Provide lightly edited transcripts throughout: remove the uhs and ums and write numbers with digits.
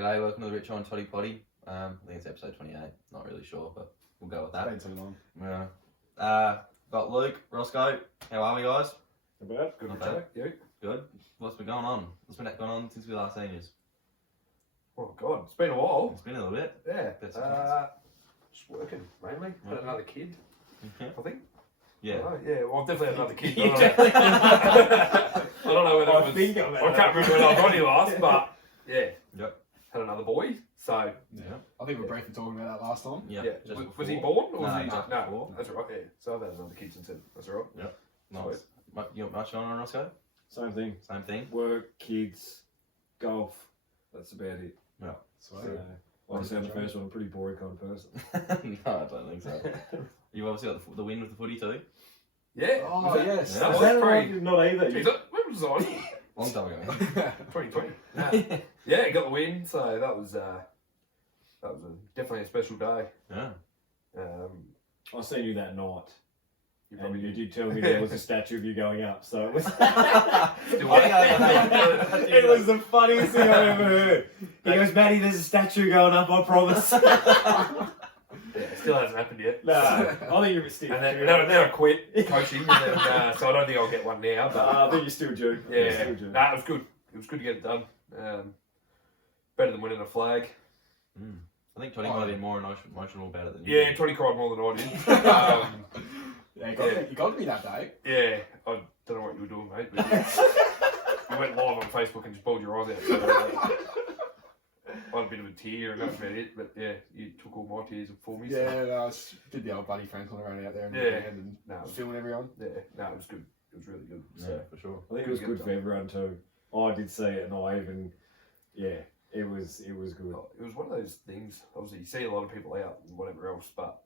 G'day, welcome to the Richo Toddy Poddy. I think it's episode 28, not really sure, but we'll go with that. It's been so long. Yeah. Got Luke, Roscow. How are we, guys? Not bad. Good, Not Richo. bad. You? Good. What's been going on? What's been going on since we last seen you? Oh God, it's been a while. It's been a little bit. Yeah. Bits and pieces. Just working mainly. Had Okay. another kid, Okay. I think. Yeah. Oh, yeah. Well, I've definitely had another kid. You I don't know whether it was. think I can't remember when I was on you last, but yeah. Yep. Had another boy. So Yeah. I think we were briefly talking about that last time. Yeah. yeah. Just Was he before. born or was No, he? just No. before. That's all right. Yeah. So I've had another kid since then. That's all right. Nice. You got much going on, Roscow? Same thing. Same thing? Work, kids, golf. That's about it. Sweet. So, like I said, the first one, I'm a pretty boring kind of person. No, I don't think so. You obviously got the win with the footy too. Yeah. Oh, yes. Yeah. That That was one, pretty. not either. Geez, when was I on? Long time ago. 2020. Yeah, got the win. So that was definitely a special day. Yeah. I seen you that night, You and probably you did. did tell me there was a statue of you going up, so it was... Still It was the funniest thing I ever heard. He goes, Matty, there's a statue going up, I promise. Yeah, it still hasn't happened yet. No, I think you're a stick. And then I quit coaching, and then, so I don't think I'll get one now. But I think you're still due. You're yeah, still due. it was good. It was good to get it done. Better than winning a flag. I think Toddy might have been more emotional about it than you. Yeah, Toddy cried more than I did. Yeah, you got me that day. Yeah, I don't know what you were doing, mate. But you went live on Facebook and just bawled your eyes out. So, I had a bit of a tear, and that's about it. But yeah, you took all my tears for me. Yeah, So. no, I just did the old Buddy Franklin around out there in the Yeah. band and No, filming everyone. yeah, no, it was good. It was really good. Yeah, So. for sure. I think it was good for everyone too. I did see it, and I even... Yeah, it was good. It was one of those things. Obviously, you see a lot of people out and whatever else, but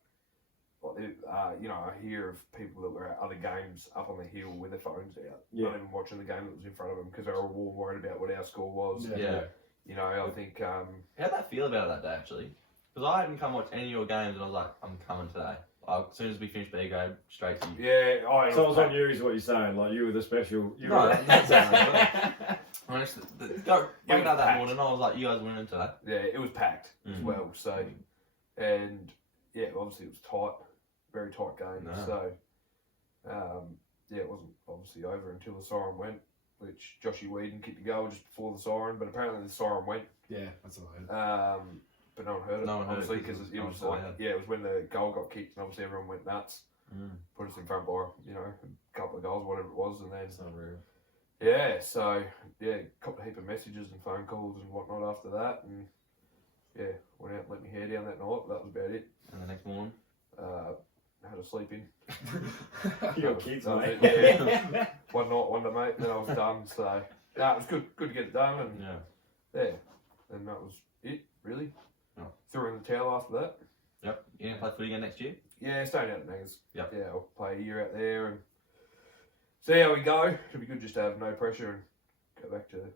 you know, I hear of people that were at other games up on the hill with their phones out, Yeah. not even watching the game that was in front of them because they were all worried about what our score was. Yeah. You know, I think. How'd that feel about it that day, actually? Because I hadn't come watch any of your games, and I was like, I'm coming today. As soon as we finished B grade, straight to you. Yeah, So it was on you, is what you're saying. Like, you were the special... You No, were... that's honestly, go Yeah, out that packed. morning, I was like, you guys winning today. Yeah, it was packed as well. So, and yeah, obviously it was tight, very tight game. No. So, yeah, it wasn't obviously over until the siren went, which Joshy Whedon kicked the goal just before the siren. But apparently the siren went. Yeah, that's what I heard. But no one heard it, No one heard it obviously, 'cause because no it one was saw like, it. yeah, it was when the goal got kicked, and obviously everyone went nuts. Put us in front by, you know, a couple of goals, whatever it was, and then, It's unreal. yeah, so, yeah, copped a heap of messages and phone calls and whatnot after that, and, yeah, went out and let my hair down that night, but that was about it. And the next morning, Had a sleep in. You got kids, That was mate. it, yeah. One night, one day, mate, and then I was done, so, no, it was good to get it done, and, yeah. and that was it, really. Oh. Threw in the towel after that. Yep. You gonna play footy again next year? Yeah, staying out at Nangers. Yep. Yeah, I'll play a year out there and see how we go. It'll be good just to have no pressure and go back to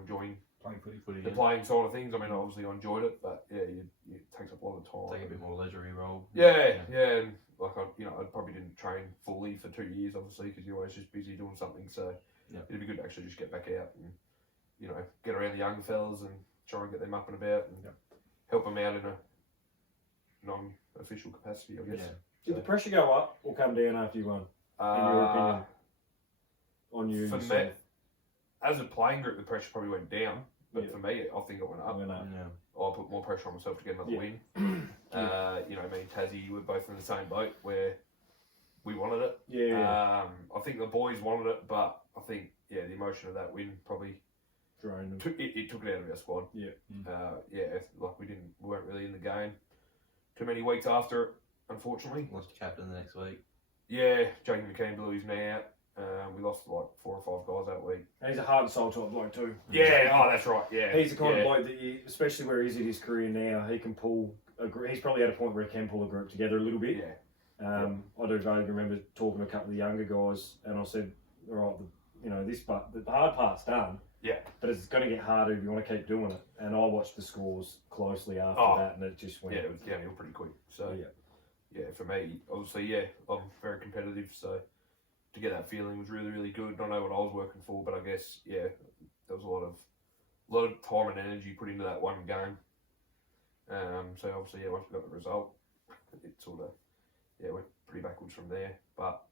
enjoying Playing footy. Footy the again. playing side of things. I mean, obviously I enjoyed it, but yeah, it takes up a lot of time. Take a bit more leisurely role. Yeah, and like I probably didn't train fully for 2 years, obviously, because you're always just busy doing something. So Yep. it'd be good to actually just get back out and get around the younger fellas and try and get them up and about and help them out in a non-official capacity, I guess. Yeah. Did the pressure go up or come down after you won? In your opinion? On you For yourself? me, as a playing group, the pressure probably went down. But Yeah. for me, I think it went up. Went up. Yeah. I put more pressure on myself to get another Yeah. win. Me and Tassie were both in the same boat where we wanted it. Yeah. I think the boys wanted it, but I think the emotion of that win probably Drone them. took it out of our squad. Yeah. Like we weren't really in the game too many weeks after it, unfortunately. Lost your captain the next week. Yeah, Jake McCain blew his knee out. We lost like 4 or 5 guys that week. And he's a heart and soul type bloke too. Yeah, oh, that's right. Yeah, He's the kind of bloke that, especially where he's in his career now, he can pull a group. He's probably at a point where he can pull a group together a little bit. Yeah, I do vaguely remember talking to a couple of the younger guys, and I said, "All right, the hard part's done. Yeah. But it's going to get harder if you want to keep doing it." And I watched the scores closely after that, and it just went. Yeah, it was downhill pretty quick. So Yeah. for me, obviously, I'm very competitive. So to get that feeling was really, really good. I don't know what I was working for, but I guess there was a lot of lot of time and energy put into that one game. So obviously, once we got the result, it sort of went pretty backwards from there. But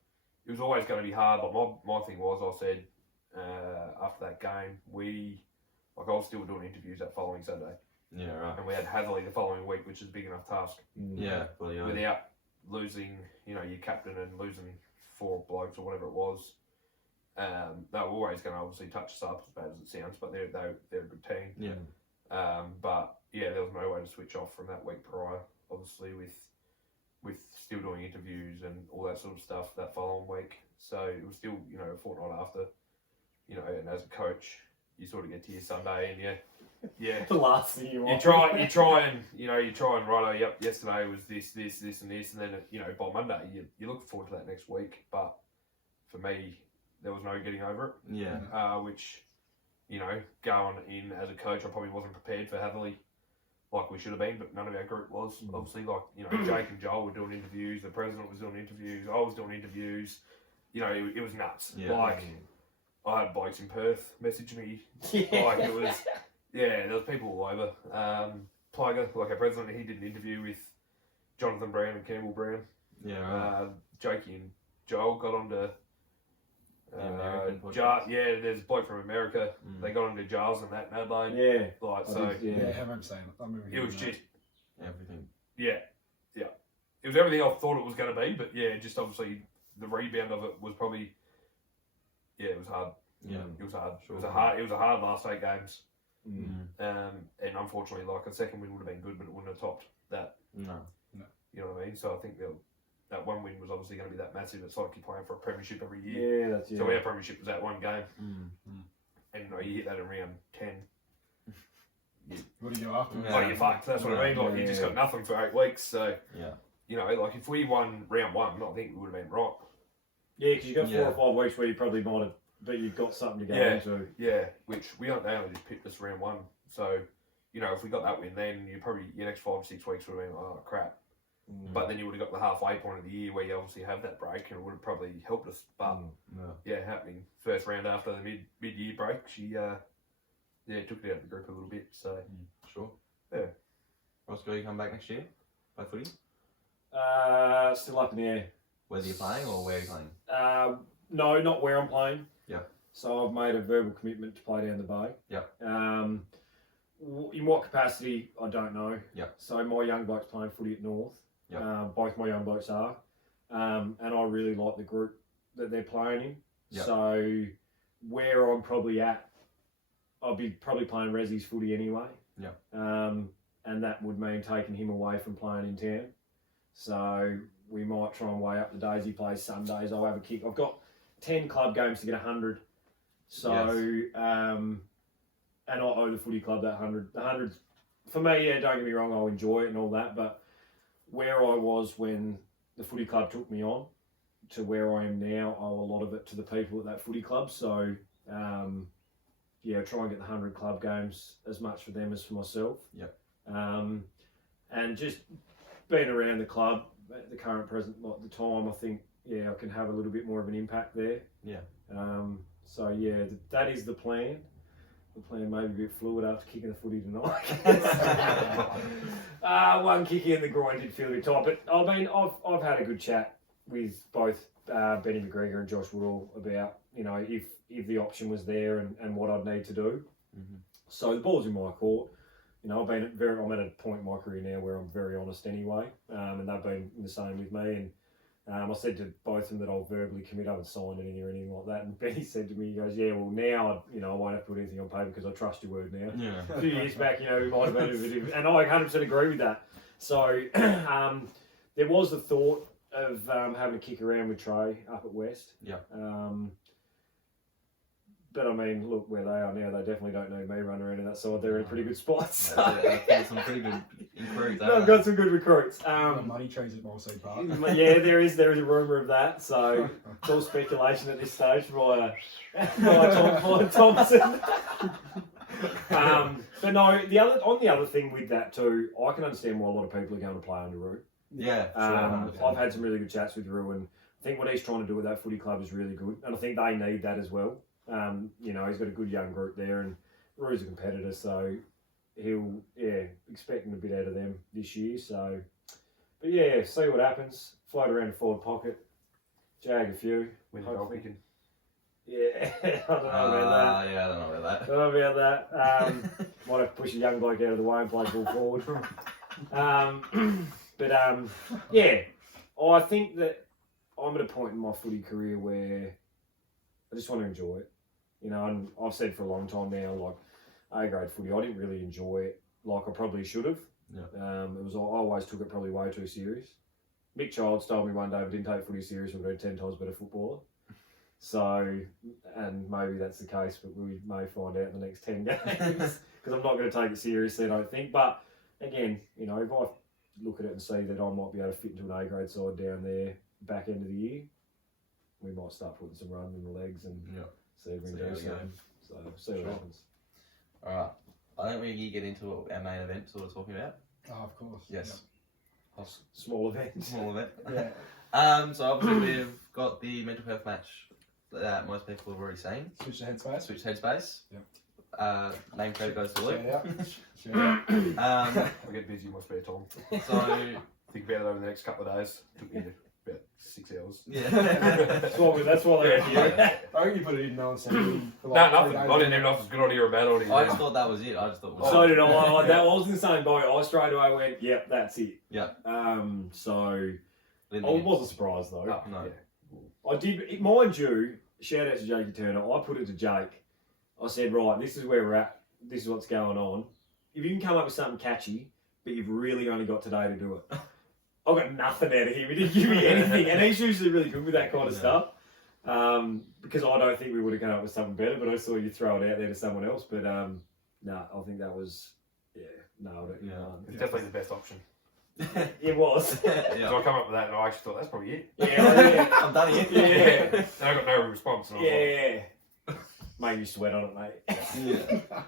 it was always going to be hard. But my thing was, I said after that game, I was still doing interviews that following Saturday. Yeah, right. And we had Hatherley the following week, which is a big enough task. Yeah, well, yeah. Without losing, your captain and losing 4 blokes or whatever it was. They were always going to obviously touch us up, as bad as it sounds, but they're a good team. Yeah. But yeah, there was no way to switch off from that week prior, obviously with still doing interviews and all that sort of stuff that following week. So it was still, a fortnight after, and as a coach, you sort of get to your Sunday and yeah. The last thing you want. You try and righto, yep, yesterday was this, and this, and then, by Monday, you look forward to that next week. But for me, there was no getting over it. Yeah. Which, going in as a coach, I probably wasn't prepared for Hatherley like we should have been, but none of our group was. Obviously, Jake and Joel were doing interviews, the president was doing interviews, I was doing interviews. It was nuts. Yeah. I had blokes in Perth message me. Yeah. It was, there was people all over. Plugger, like our president, he did an interview with Jonathan Brown and Campbell Brown. Yeah, right. Jakey and Joel got onto American podcast. there's a bloke from America. They got onto Giles and that in Adelaide. Yeah. I remember saying it. I remember It was hearing just Everything. Yeah. It was everything I thought it was going to be, but just obviously the rebound of it was probably it was hard. Yeah. It was hard. Sure. It was a hard last 8 games. Mm. And unfortunately, like a second win would have been good, but it wouldn't have topped that. No. You know what I mean? So I think that one win was obviously going to be that massive. It's like you're playing for a premiership every year. Yeah, that's it. So our premiership was that one game, Mm. and you hit that in round 10. What do you do after? Yeah. Like you're fucked. That's what I mean. Like you just got nothing for 8 weeks. So Yeah. like if we won round 1, I think we would have been right. Yeah, because you got 4 or 5 weeks where you probably might have, but you've got something to go into. Yeah, which we only just picked this round 1. So if we got that win, then you probably your next 5 or 6 weeks would have been oh crap. But then you would have got the halfway point of the year where you obviously have that break, and it would have probably helped us. But happening first round after the mid year break, she took it out of the group a little bit. So Sure. Yeah. Roscow, you come back next year? Play footy? Still up in the air. Whether you're playing or where you're playing? No, not where I'm playing. Yeah. So I've made a verbal commitment to play down the bay. Yeah. In what capacity, I don't know. Yeah. So my young bloke's playing footy at North. Yeah. Both my young blokes are. And I really like the group that they're playing in. Yeah. So where I'm probably at, I'll be probably playing Resi's footy anyway. Yeah. And that would mean taking him away from playing in town. So we might try and weigh up the days he plays Sundays. I'll have a kick. I've got 10 club games to get 100. So, and I owe the footy club that 100. The 100, for me, don't get me wrong, I'll enjoy it and all that. But where I was when the footy club took me on to where I am now, I owe a lot of it to the people at that footy club. So, try and get the 100 club games as much for them as for myself. Yep. And just being around the club at the current present the time, I think I can have a little bit more of an impact there. Yeah. That is the plan. The plan may be a bit fluid after kicking the footy tonight. One kick in the groin did feel a bit tight, but I mean I've had a good chat with both Benny McGregor and Josh Woodall about if the option was there and what I'd need to do. Mm-hmm. So the ball's in my court. I'm at a point in my career now where I'm very honest anyway, and they've been the same with me. And I said to both of them that I'll verbally commit. I haven't signed anything or anything like that. And Benny said to me, he goes, "Yeah, well now I won't have to put anything on paper because I trust your word now." Yeah. A few years back, we might have been a bit different, and I 100% agree with that. So there was the thought of having a kick around with Trey up at West. Yeah. But I mean, look where they are now. They definitely don't need me running around in that side. They're in pretty good spots. They've got some pretty good recruits. They've got some good recruits. Money trees at Morrissey Park. Yeah, there is a rumour of that. So it's all speculation at this stage via Tom Thompson. But no, the other thing with that too, I can understand why a lot of people are going to play under Roo. Yeah. I've had some really good chats with Roo, and I think what he's trying to do with that footy club is really good, and I think they need that as well. He's got a good young group there, and Rue's a competitor, so he'll expecting a bit out of them this year. So, but yeah, see what happens. Float around the forward pocket, jag a few. Win the goal hopefully. kicking. Yeah, I don't know about that. Yeah, I don't know about that. Don't know about that. Might have to push a young bloke out of the way and play full forward. Yeah, I think that I'm at a point in my footy career where I just want to enjoy it. You know, and I've said for a long time now, like A-grade footy, I didn't really enjoy it like I probably should have. Yeah. I always took it probably way too serious. Mick Childs told me one day if I didn't take footy serious, we'd be 10 times better footballer. So, and maybe that's the case, but we may find out in the next 10 games because I'm not going to take it seriously, I don't think. But again, you know, if I look at it and see that I might be able to fit into an A-grade side down there back end of the year, we might start putting some runs in the legs and see if we can do something. So, see what happens. Alright. I think we get into our main event, sort of talking about. Oh, of course. Yes. Small event. Small event. Yeah. So obviously we've got the mental health match that most people have already seen. Switch the headspace. Switch Headspace. Yep. Name credit goes to Luke. Shout out. I get busy in my spare time. So Think about it over the next couple of days. Took me about 6 hours. yeah. That's why they're here. I reckon you put it in no one sent it for No, like nothing. 3 days. I didn't even know if it was a good idea or a bad idea. I just thought that was it. I just thought it was So did I. I was in the same boat. I straight away went, yep, that's it. Yeah. So I Didn't wasn't surprised though. Oh, No. yeah. I did, mind you, shout out to Jakey Turner. I put it to Jake. I said, right, this is where we're at. This is what's going on. If you can come up with something catchy, but you've really only got today to do it. I got nothing out of him. He didn't give me anything. And he's usually really good with that kind of stuff. Because I don't think we would have come up with something better, but I saw you throw it out there to someone else. But no, I think that was, nailed it. Yeah. It's definitely the best option. It was. So Yeah. I come up with that and I actually thought that's probably it. Yeah. I'm done here. Yeah. And I got no response. And I was like, Yeah. Made you sweat on it, mate. Yeah.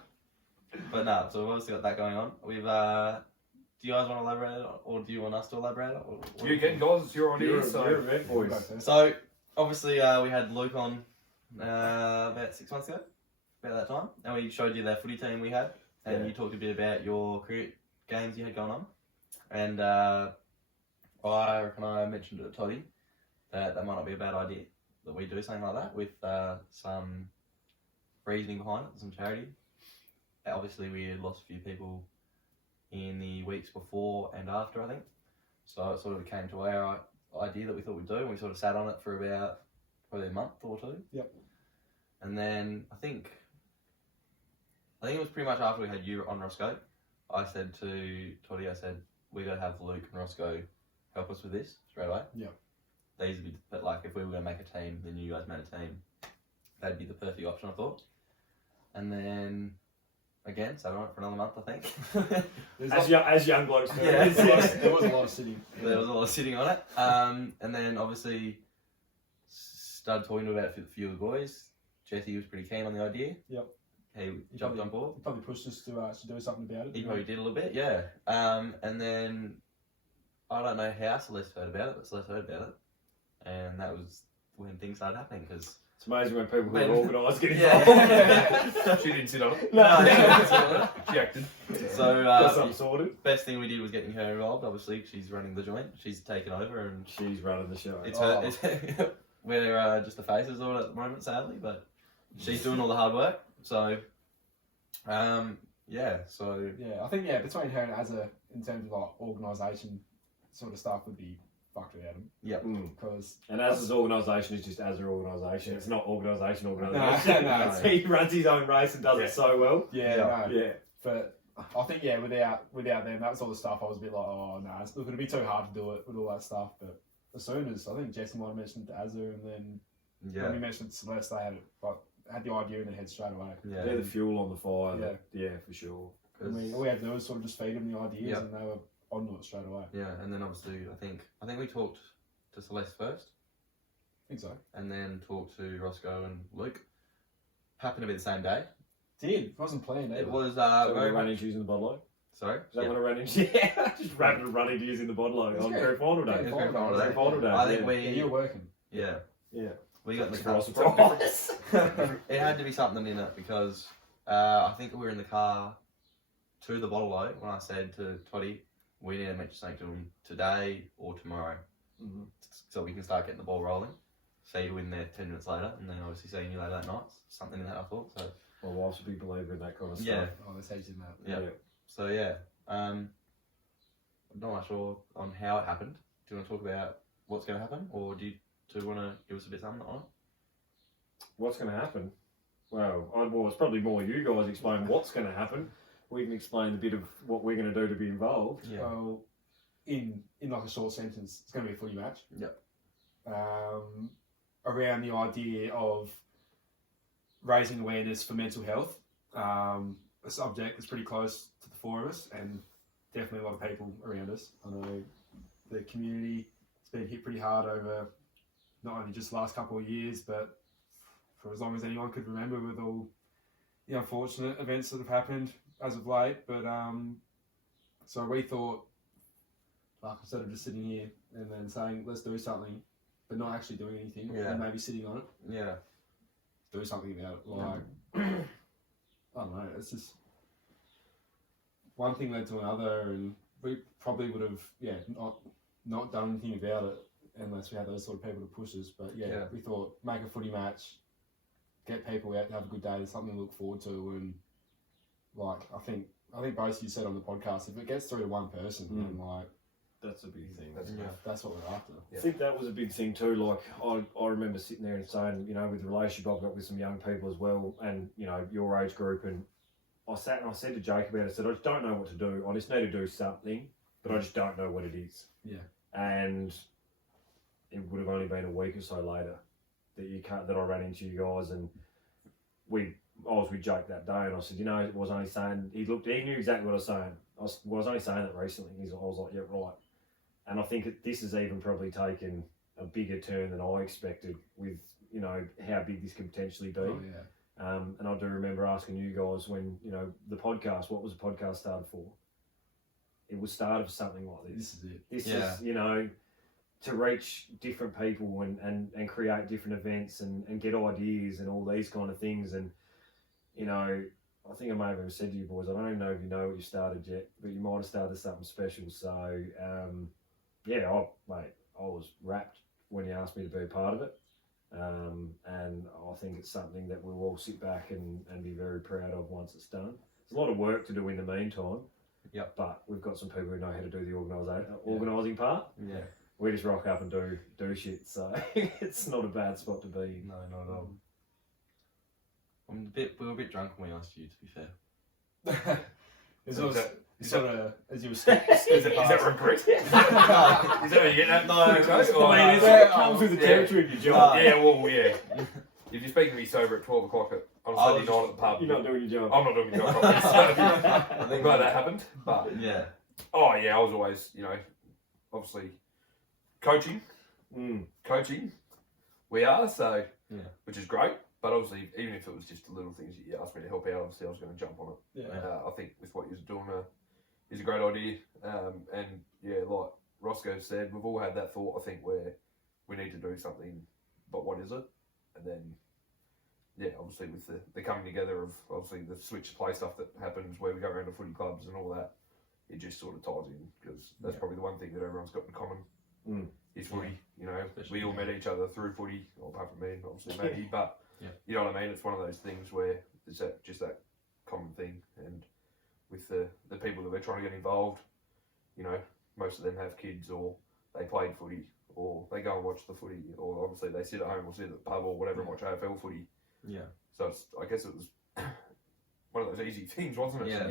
But no, so we've obviously got that going on. We've do you guys want to elaborate or do you want us to elaborate? Or you again, guys, it's your idea. You're So a vet voice. So obviously we had Luke on about 6 months ago, about that time, and we showed you that footy team we had, and you talked a bit about your career games you had going on, and I reckon I mentioned to Toddy that might not be a bad idea that we do something like that with some reasoning behind it, some charity. Obviously, we had lost a few people in the weeks before and after, I think. So it sort of came to our idea that we thought we'd do, and we sort of sat on it for about probably a month or two. Yep. And then I think it was pretty much after we had you on Roscow. I said to Toddy, we got to have Luke and Roscow help us with this straight away. Yep. These would be, but like if we were going to make a team, then you guys made a team. That'd be the perfect option, I thought. And then again, sat on it for another month, I think. As young blokes do. Yeah. There was a lot of sitting. There was a lot of sitting on it. And then obviously started talking to about a few of the boys. Jesse was pretty keen on the idea. Yep. He jumped on board. He probably pushed us to do something about it. He probably did a little bit, yeah. And then I don't know how Celeste heard about it, but Celeste heard about it. And that was when things started happening because It's amazing when people who are organised get Yeah. involved. she didn't sit on it. no, She acted. so Got something sorted. best thing we did was getting her involved. Obviously, she's running the joint. She's taken over, and She's running the show. it's Oh. her. It's we're just the faces of it at the moment, sadly, but she's doing all the hard work. So, yeah. So Yeah, I think between her and Azza in terms of like organisation sort of stuff would be fucked without him yeah, because And Az's organisation is just Az's organisation. It's not organisation. No. He runs his own race and does it so well. no, Yeah. but I think without them that sort of stuff I was a bit like look it'd be too hard to do it with all that stuff, but as soon as I think Jesse might have mentioned it to Azza and then when we mentioned Celeste they had the idea in their head straight away. yeah. They're the fuel on the fire. Yeah, for sure. I mean, all we had to do was sort of just feed them the ideas Yeah. and they were onto it straight away. Yeah, and then obviously I think we talked to Celeste first, I think so. and then talked to Roscoe and Luke. Happened to be the same day. It wasn't planned either. It was So very we're running much. to using the Bodlo. Sorry. Is that what I ran into? Yeah, just rapid running to using the Bodlo on Yeah. Grand Final Yeah, day. It's Final very final day. day. Final day. I think Yeah, you're working. Yeah. Yeah. We got in the Surprise, car. surprise. It had to be something in it because I think we were in the car to the bottle load when I said to Toddy, we need to mention something to him today or tomorrow, so we can start getting the ball rolling. See you in there 10 minutes later, and then obviously seeing you later that night. Something in that, I thought. So My wife's a big believer in that kind of stuff. yeah, Oh, there's heaps in that. yeah. So yeah, I'm not sure on how it happened. Do you want to talk about what's going to happen, or do you want to give us a bit something on it? What's going to happen? Well, it's probably more you guys explain what's going to happen. We can explain a bit of what we're going to do to be involved. Yeah. Well, in like a short sentence, it's going to be a footy match. Yep. Around the idea of raising awareness for mental health, a subject that's pretty close to the four of us, and definitely a lot of people around us. I know the community has been hit pretty hard over not only just the last couple of years, but for as long as anyone could remember, with all the unfortunate events that have happened as of late. But so we thought, like, instead of just sitting here and then saying let's do something, but not actually doing anything, and maybe sitting on it, do something about it. Like, I don't know, it's just one thing led to another, and we probably would have not done anything about it unless we had those sort of people to push us. But we thought, make a footy match, get people out to have a good day, something to look forward to. And like, I think both of you said on the podcast, if it gets through to one person, then like, That's a big thing. that's what we're after. I think that was a big thing too. Like, I remember sitting there and saying, with the relationship I've got with some young people as well, and your age group, and I sat and I said to Jake about it. I said, I just don't know what to do. I just need to do something, but I just don't know what it is. Yeah. And it would have only been a week or so later that I ran into you guys, and I was with Jake that day, and I said, I was only saying, he knew exactly what I was saying. I was only saying that recently. I was like, yeah, right. And I think this has even probably taken a bigger turn than I expected with, how big this could potentially be. Oh, yeah. And I do remember asking you guys when, the podcast, what was the podcast started for? It was started for something like this. This is it. This is, to reach different people and create different events and get ideas and all these kind of things. And, I think I may have even said to you boys, I don't even know if you know what you started yet, but you might have started something special. So, I was rapt when you asked me to be a part of it. And I think it's something that we'll all sit back and be very proud of once it's done. There's a lot of work to do in the meantime. Yep. But we've got some people who know how to do the organising part. Yeah. We just rock up and do shit, so it's not a bad spot to be. No, not at all. We were a bit drunk when we asked you, to be fair. As you were Is that regret? Is that how you get that? No, I mean, It comes with the territory of your job. Yeah, well, yeah. If you're speaking to me sober at 12 o'clock on a Sunday night at the pub, You're not doing your job. I'm not doing my job properly, so I'm glad that happened. But yeah. Oh yeah, I was always, obviously coaching. We are, so which is great. But obviously, even if it was just the little things that you asked me to help out, obviously I was going to jump on it. Yeah. I think with what you're doing is a great idea. And yeah, like Roscow said, we've all had that thought, I think, where we need to do something, but what is it? And then, yeah, obviously with the coming together of obviously the switch play stuff that happens where we go around to footy clubs and all that, it just sort of ties in, because that's probably the one thing that everyone's got in common. Is footy. We all met each other through footy, well, apart from me, obviously maybe, but you know what I mean? It's one of those things where it's just that common thing, and with the people that we're trying to get involved, most of them have kids, or they played footy, or they go and watch the footy, or obviously they sit at home or sit at the pub or whatever and watch AFL footy. Yeah. So I guess it was one of those easy things, wasn't it? Yeah,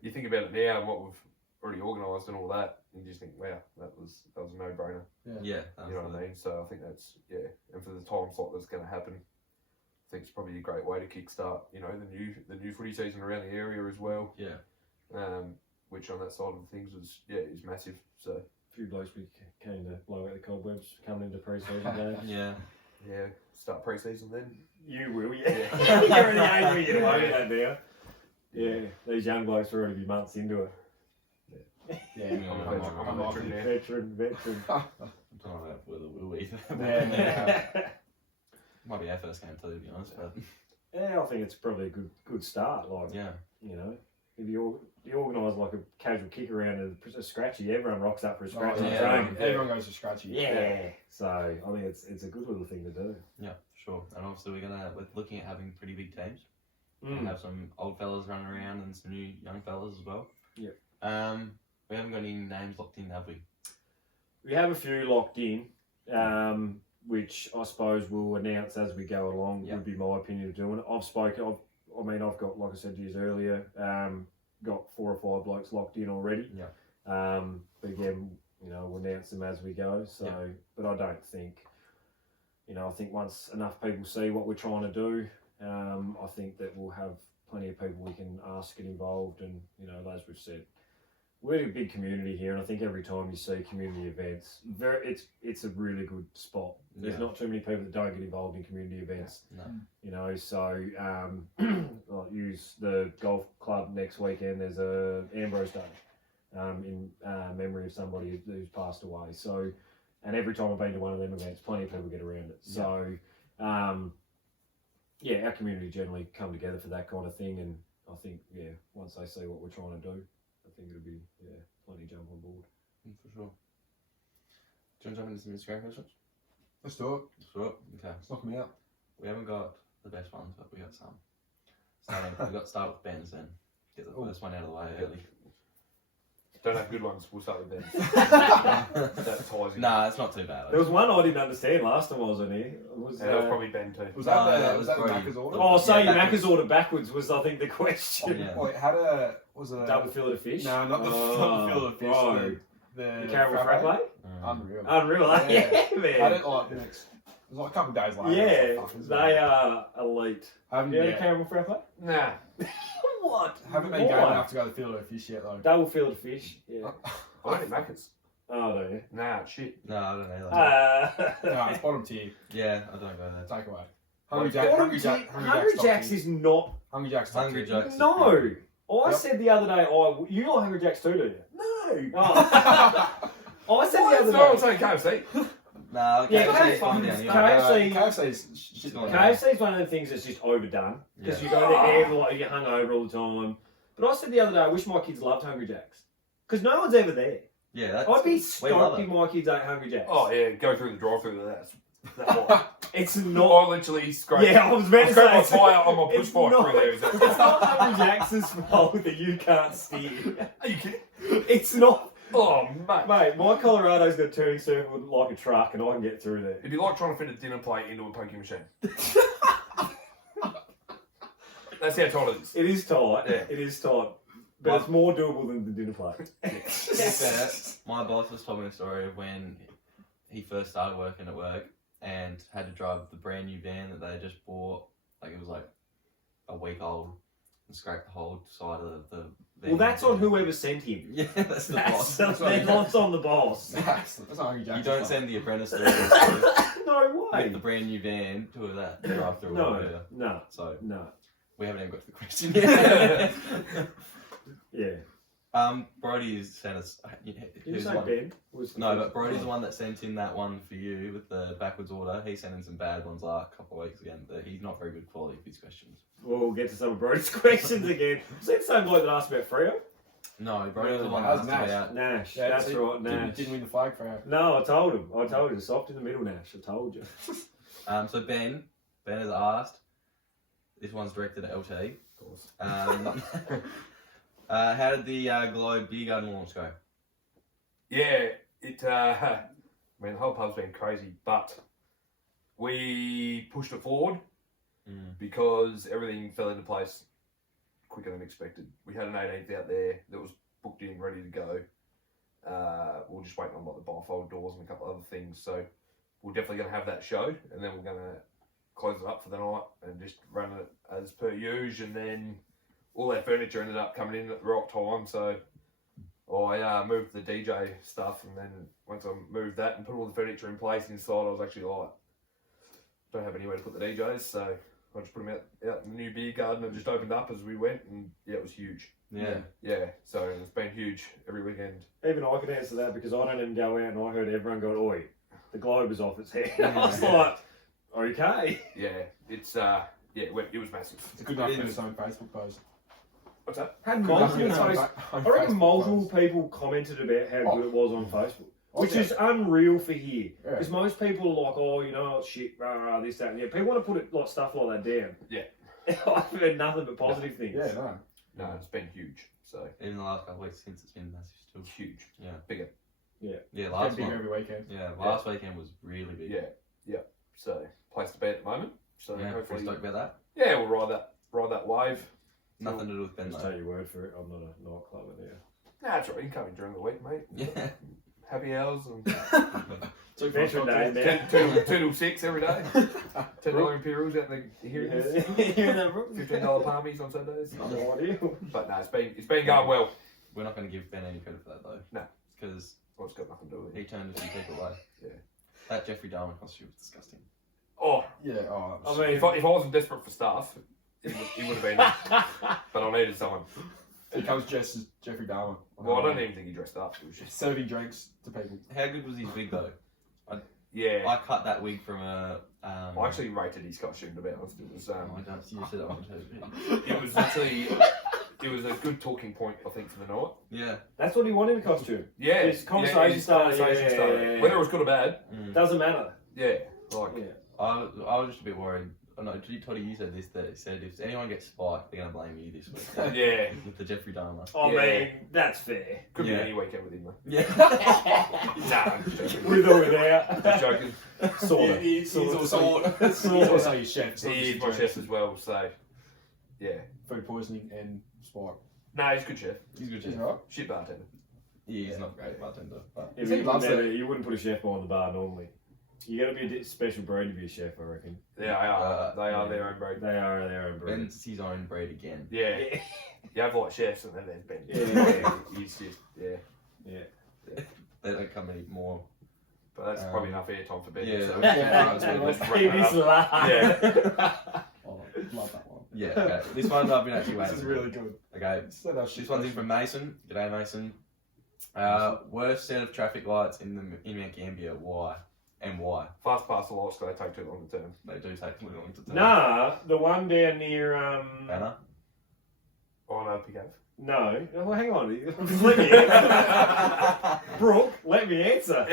you think about it now and what we've already organised and all that, and you just think, wow, that was a no-brainer. Yeah. You know what I mean? So I think that's, and for the time slot that's going to happen, I think it's probably a great way to kickstart, the new footy season around the area as well. Yeah. Which on that side of things is massive. So a few blokes be keen to blow out the cobwebs coming into pre-season games. Yeah. Start pre-season then. You will, You're in the age where you get away with that now. Yeah, these young blokes will already be months into it. I'm a veteran. I don't know whether we'll either. Might be our first game too, to be honest. But Yeah, I think it's probably a good start. Like, Yeah. you know, if you organise like a casual kick around and a scratchy, everyone rocks up for a scratchy. yeah. Everyone goes to scratchy. Yeah. So I think it's a good little thing to do. Yeah, sure. And obviously we're looking at having pretty big teams. We have some old fellas running around and some new young fellas as well. Yep. We haven't got any names locked in, have we? We have a few locked in, which I suppose we'll announce as we go along. Yep. Would be my opinion of doing it. I've got, like I said to you earlier, got 4 or 5 blokes locked in already. Yeah. But again, you know, we'll announce them as we go. So, Yep. but I don't think, you know, I think once enough people see what we're trying to do, I think that we'll have plenty of people we can ask get involved. And, you know, as we've said, we're a big community here, and I think every time you see community events, it's a really good spot. There's not too many people that don't get involved in community events. No. You know, so I'll use the golf club next weekend. There's a Ambrose Day in memory of somebody who's passed away. So, and every time I've been to one of them events, plenty of people get around it. So, yeah, our community generally come together for that kind of thing, and I think once they see what we're trying to do, I think it'll be plenty jump on board. For sure. Do you want to jump into some Instagram questions? Let's do it. Sure. Okay. Let's knock them out. We haven't got the best ones, but we got some. So we've got to start with Ben's then. Get the first one out of the way early. Don't have good ones. We'll start with Ben. That ties in. Nah, it's not too bad. There was one I didn't understand last time I was in here. That was probably Ben too. Was that that was that Brody. Macca's order? Oh, say Yeah, Macca's order backwards was, I think, the question. Yeah. Wait, was it Double fillet of fish? No, not the fillet of fish. Bro. The Caramel frappe? Unreal. Unreal, eh? Yeah, man. I didn't like the next. It was like a couple of days later. Yeah, I was like, fuck, this is they are elite. haven't, You had a yeah, caramel frappe? Nah. What? haven't been going enough to go to the fillet of fish yet though. Double fillet of fish. Yeah. I don't eat Macca's. Oh, don't you? Nah, shit. No, I don't know. No, it's bottom tier. Yeah, I don't go there. Take away. Hungry Hungry Jack's is not. Hungry Jack's top Hungry tier. Jack's. No. I Yep. said the other day, you like Hungry Jack's too, do you? No. Oh. I said the other No, I'm day. saying KFC. Nah, Yeah, KFC's KFC fine down here. KFC KFC's shit. It's not KFC's one of the things that's just overdone because you go there like you're hungover all the time. But I said the other day, I wish my kids loved Hungry Jack's because no one's ever there. Yeah, that's, I'd be we love stoked it. if my kids ate Hungry Jack's. Oh yeah, go through the drive-through of that one. It's I not. literally scraped. Yeah, I was about to Scraped my say. tyre on my push it's bike not- through there. Is It's that? not Hungry Jack's fault that you can't steer. Are you kidding? It's not. Oh mate. Mate, my Colorado's got a turning circle like a truck and I can get through there. It'd be like trying to fit a dinner plate into a pokie machine. That's how tight it is. It is tight. Yeah. It is tight. But it's more doable than the dinner plate. To be fair, my boss was telling me a story of when he first started working at work and had to drive the brand new van that they had just bought. Like it was like a week old and scraped the whole side of the van. Well, that's on whoever sent him. Yeah, that's the boss. That's on the boss. That's not Hungry Jack's. You don't send the apprentice to No way. with the brand new van to that drive through. No. So No. we haven't even got to the question yet. Yeah. Brody sent us. Did you who's say one- Ben? No, but Brody's the one that sent in that one for you with the backwards order. He sent in some bad ones like a couple of weeks ago. But he's not very good quality for his questions. We'll get to some of Brody's questions again. Was that the same bloke that asked about Freo? No, Brody's the one That that was asked Nash. about. Nash. Yeah, that's right, Nash. Didn't win the flag for him. No, I told him. It's soft in the middle, Nash. I told you. So Ben has asked. This one's directed at LT. Of course. How did the Globe Beer Garden launch go? Yeah, I mean, the whole pub's been crazy, but we pushed it forward because everything fell into place quicker than expected. We had an 18th out there that was booked in, ready to go. We're just waiting on like the bifold doors and a couple other things. So we're definitely going to have that show, and then we're going to close it up for the night and just run it as per usual. And then all our furniture ended up coming in at the right time, so I moved the DJ stuff, and then once I moved that and put all the furniture in place inside, I was actually like, don't have anywhere to put the DJs, so I just put them out in the new beer garden and just opened up as we went, and yeah, it was huge. Yeah. So it's been huge every weekend. Even I could answer that because I don't even go out and I heard everyone go, oi, the Globe is off its head. I was like, okay. Yeah, it's Yeah, it was massive. It's good enough for its own Facebook post. What's that? Had Good enough for multiple its own posts. own I reckon Facebook multiple post. people commented about how good it was on Facebook. Which yeah. is unreal for here. Yeah. Because most people are like, oh, you know, it's shit, rah, rah, this, that. Yeah, people want to put it, like, stuff like that down. Yeah. I've heard nothing but positive things. Yeah, no. No, it's been huge. So Even the last couple of weeks since it's been massive still. huge. Yeah. Bigger. Yeah, It's last bigger one. every weekend. Yeah, last weekend was really big. Yeah. So place to be at the moment. So Yeah, pretty hopefully, stoked about that. yeah, we'll ride that wave. Nothing to do with Ben Just though. take your word for it. I'm not a nightclubber there. Nah, that's right. You can come in during the week, mate. Yeah. Happy hours and Took Veteran day, man. 2 till 6 every day. $10 imperials out in the hearings. $15 palmies on Sundays. No idea. But no, it's been going well. We're not going to give Ben any credit for that though. No. Because Well, it's got nothing to do with he it. turned a few people away. Yeah. That Jeffrey Dahmer costume was disgusting. Oh, Yeah, oh, I mean, if I wasn't desperate for staff, it would have been. But I needed someone. he comes dressed as Jeffrey Dahmer. Well, I don't even think he dressed up. It was just Serving drinks to people. How good was his wig though? yeah. I cut that wig from a. I actually rated his costume to be honest. It was Oh, I don't. You said that one too. it was actually it was a good talking point I think for the night. Yeah. that's what he wanted in a costume. Yeah, His conversation his starter, conversation yeah, starter. yeah, yeah. Whether it was good or bad, Doesn't matter. yeah, like Yeah. I was just a bit worried. Oh, no, Toddy, you said this. That he said if anyone gets spiked, they're gonna blame you this week. yeah, With the Jeffrey Dahmer. I Yeah. mean, that's fair. could Yeah. be any weekend with him. Though. Yeah. Nah, I'm just joking. With or without. Just joking. Sort of. He's also, Sort. he's also your chef. It's not He just is a my drink. chef as well, so yeah. Food poisoning and spike. No, he's a good chef. He's a good He's chef. alright. Shit bartender. He's Yeah. not great bartender, but Yeah, He but you, loves you wouldn't put a chef behind the bar normally. You got to be a special breed to be a chef, I reckon. Yeah, they are. They are yeah. their own breed. They are their own breed. Ben's his own breed again. Yeah. Yeah. You have like chefs and then there's Ben. Yeah. He's just They don't come any more. But that's probably enough airtime for Ben. Yeah. So Yeah. let's wrap He it is up. laugh. Yeah. Oh, love that one. Yeah. Okay. This one I've been actually waiting. This is for. really good. Okay. So that's This one's in from Mason. G'day, Mason. Worst set of traffic lights in Mount Gambier. Why? And why? Fast past the lights, they take too long to turn. They do take too long to turn. Nah, the one down near Banner. Oh no, pick up. no. Well, hang on. Let me answer. Brooke, let me answer.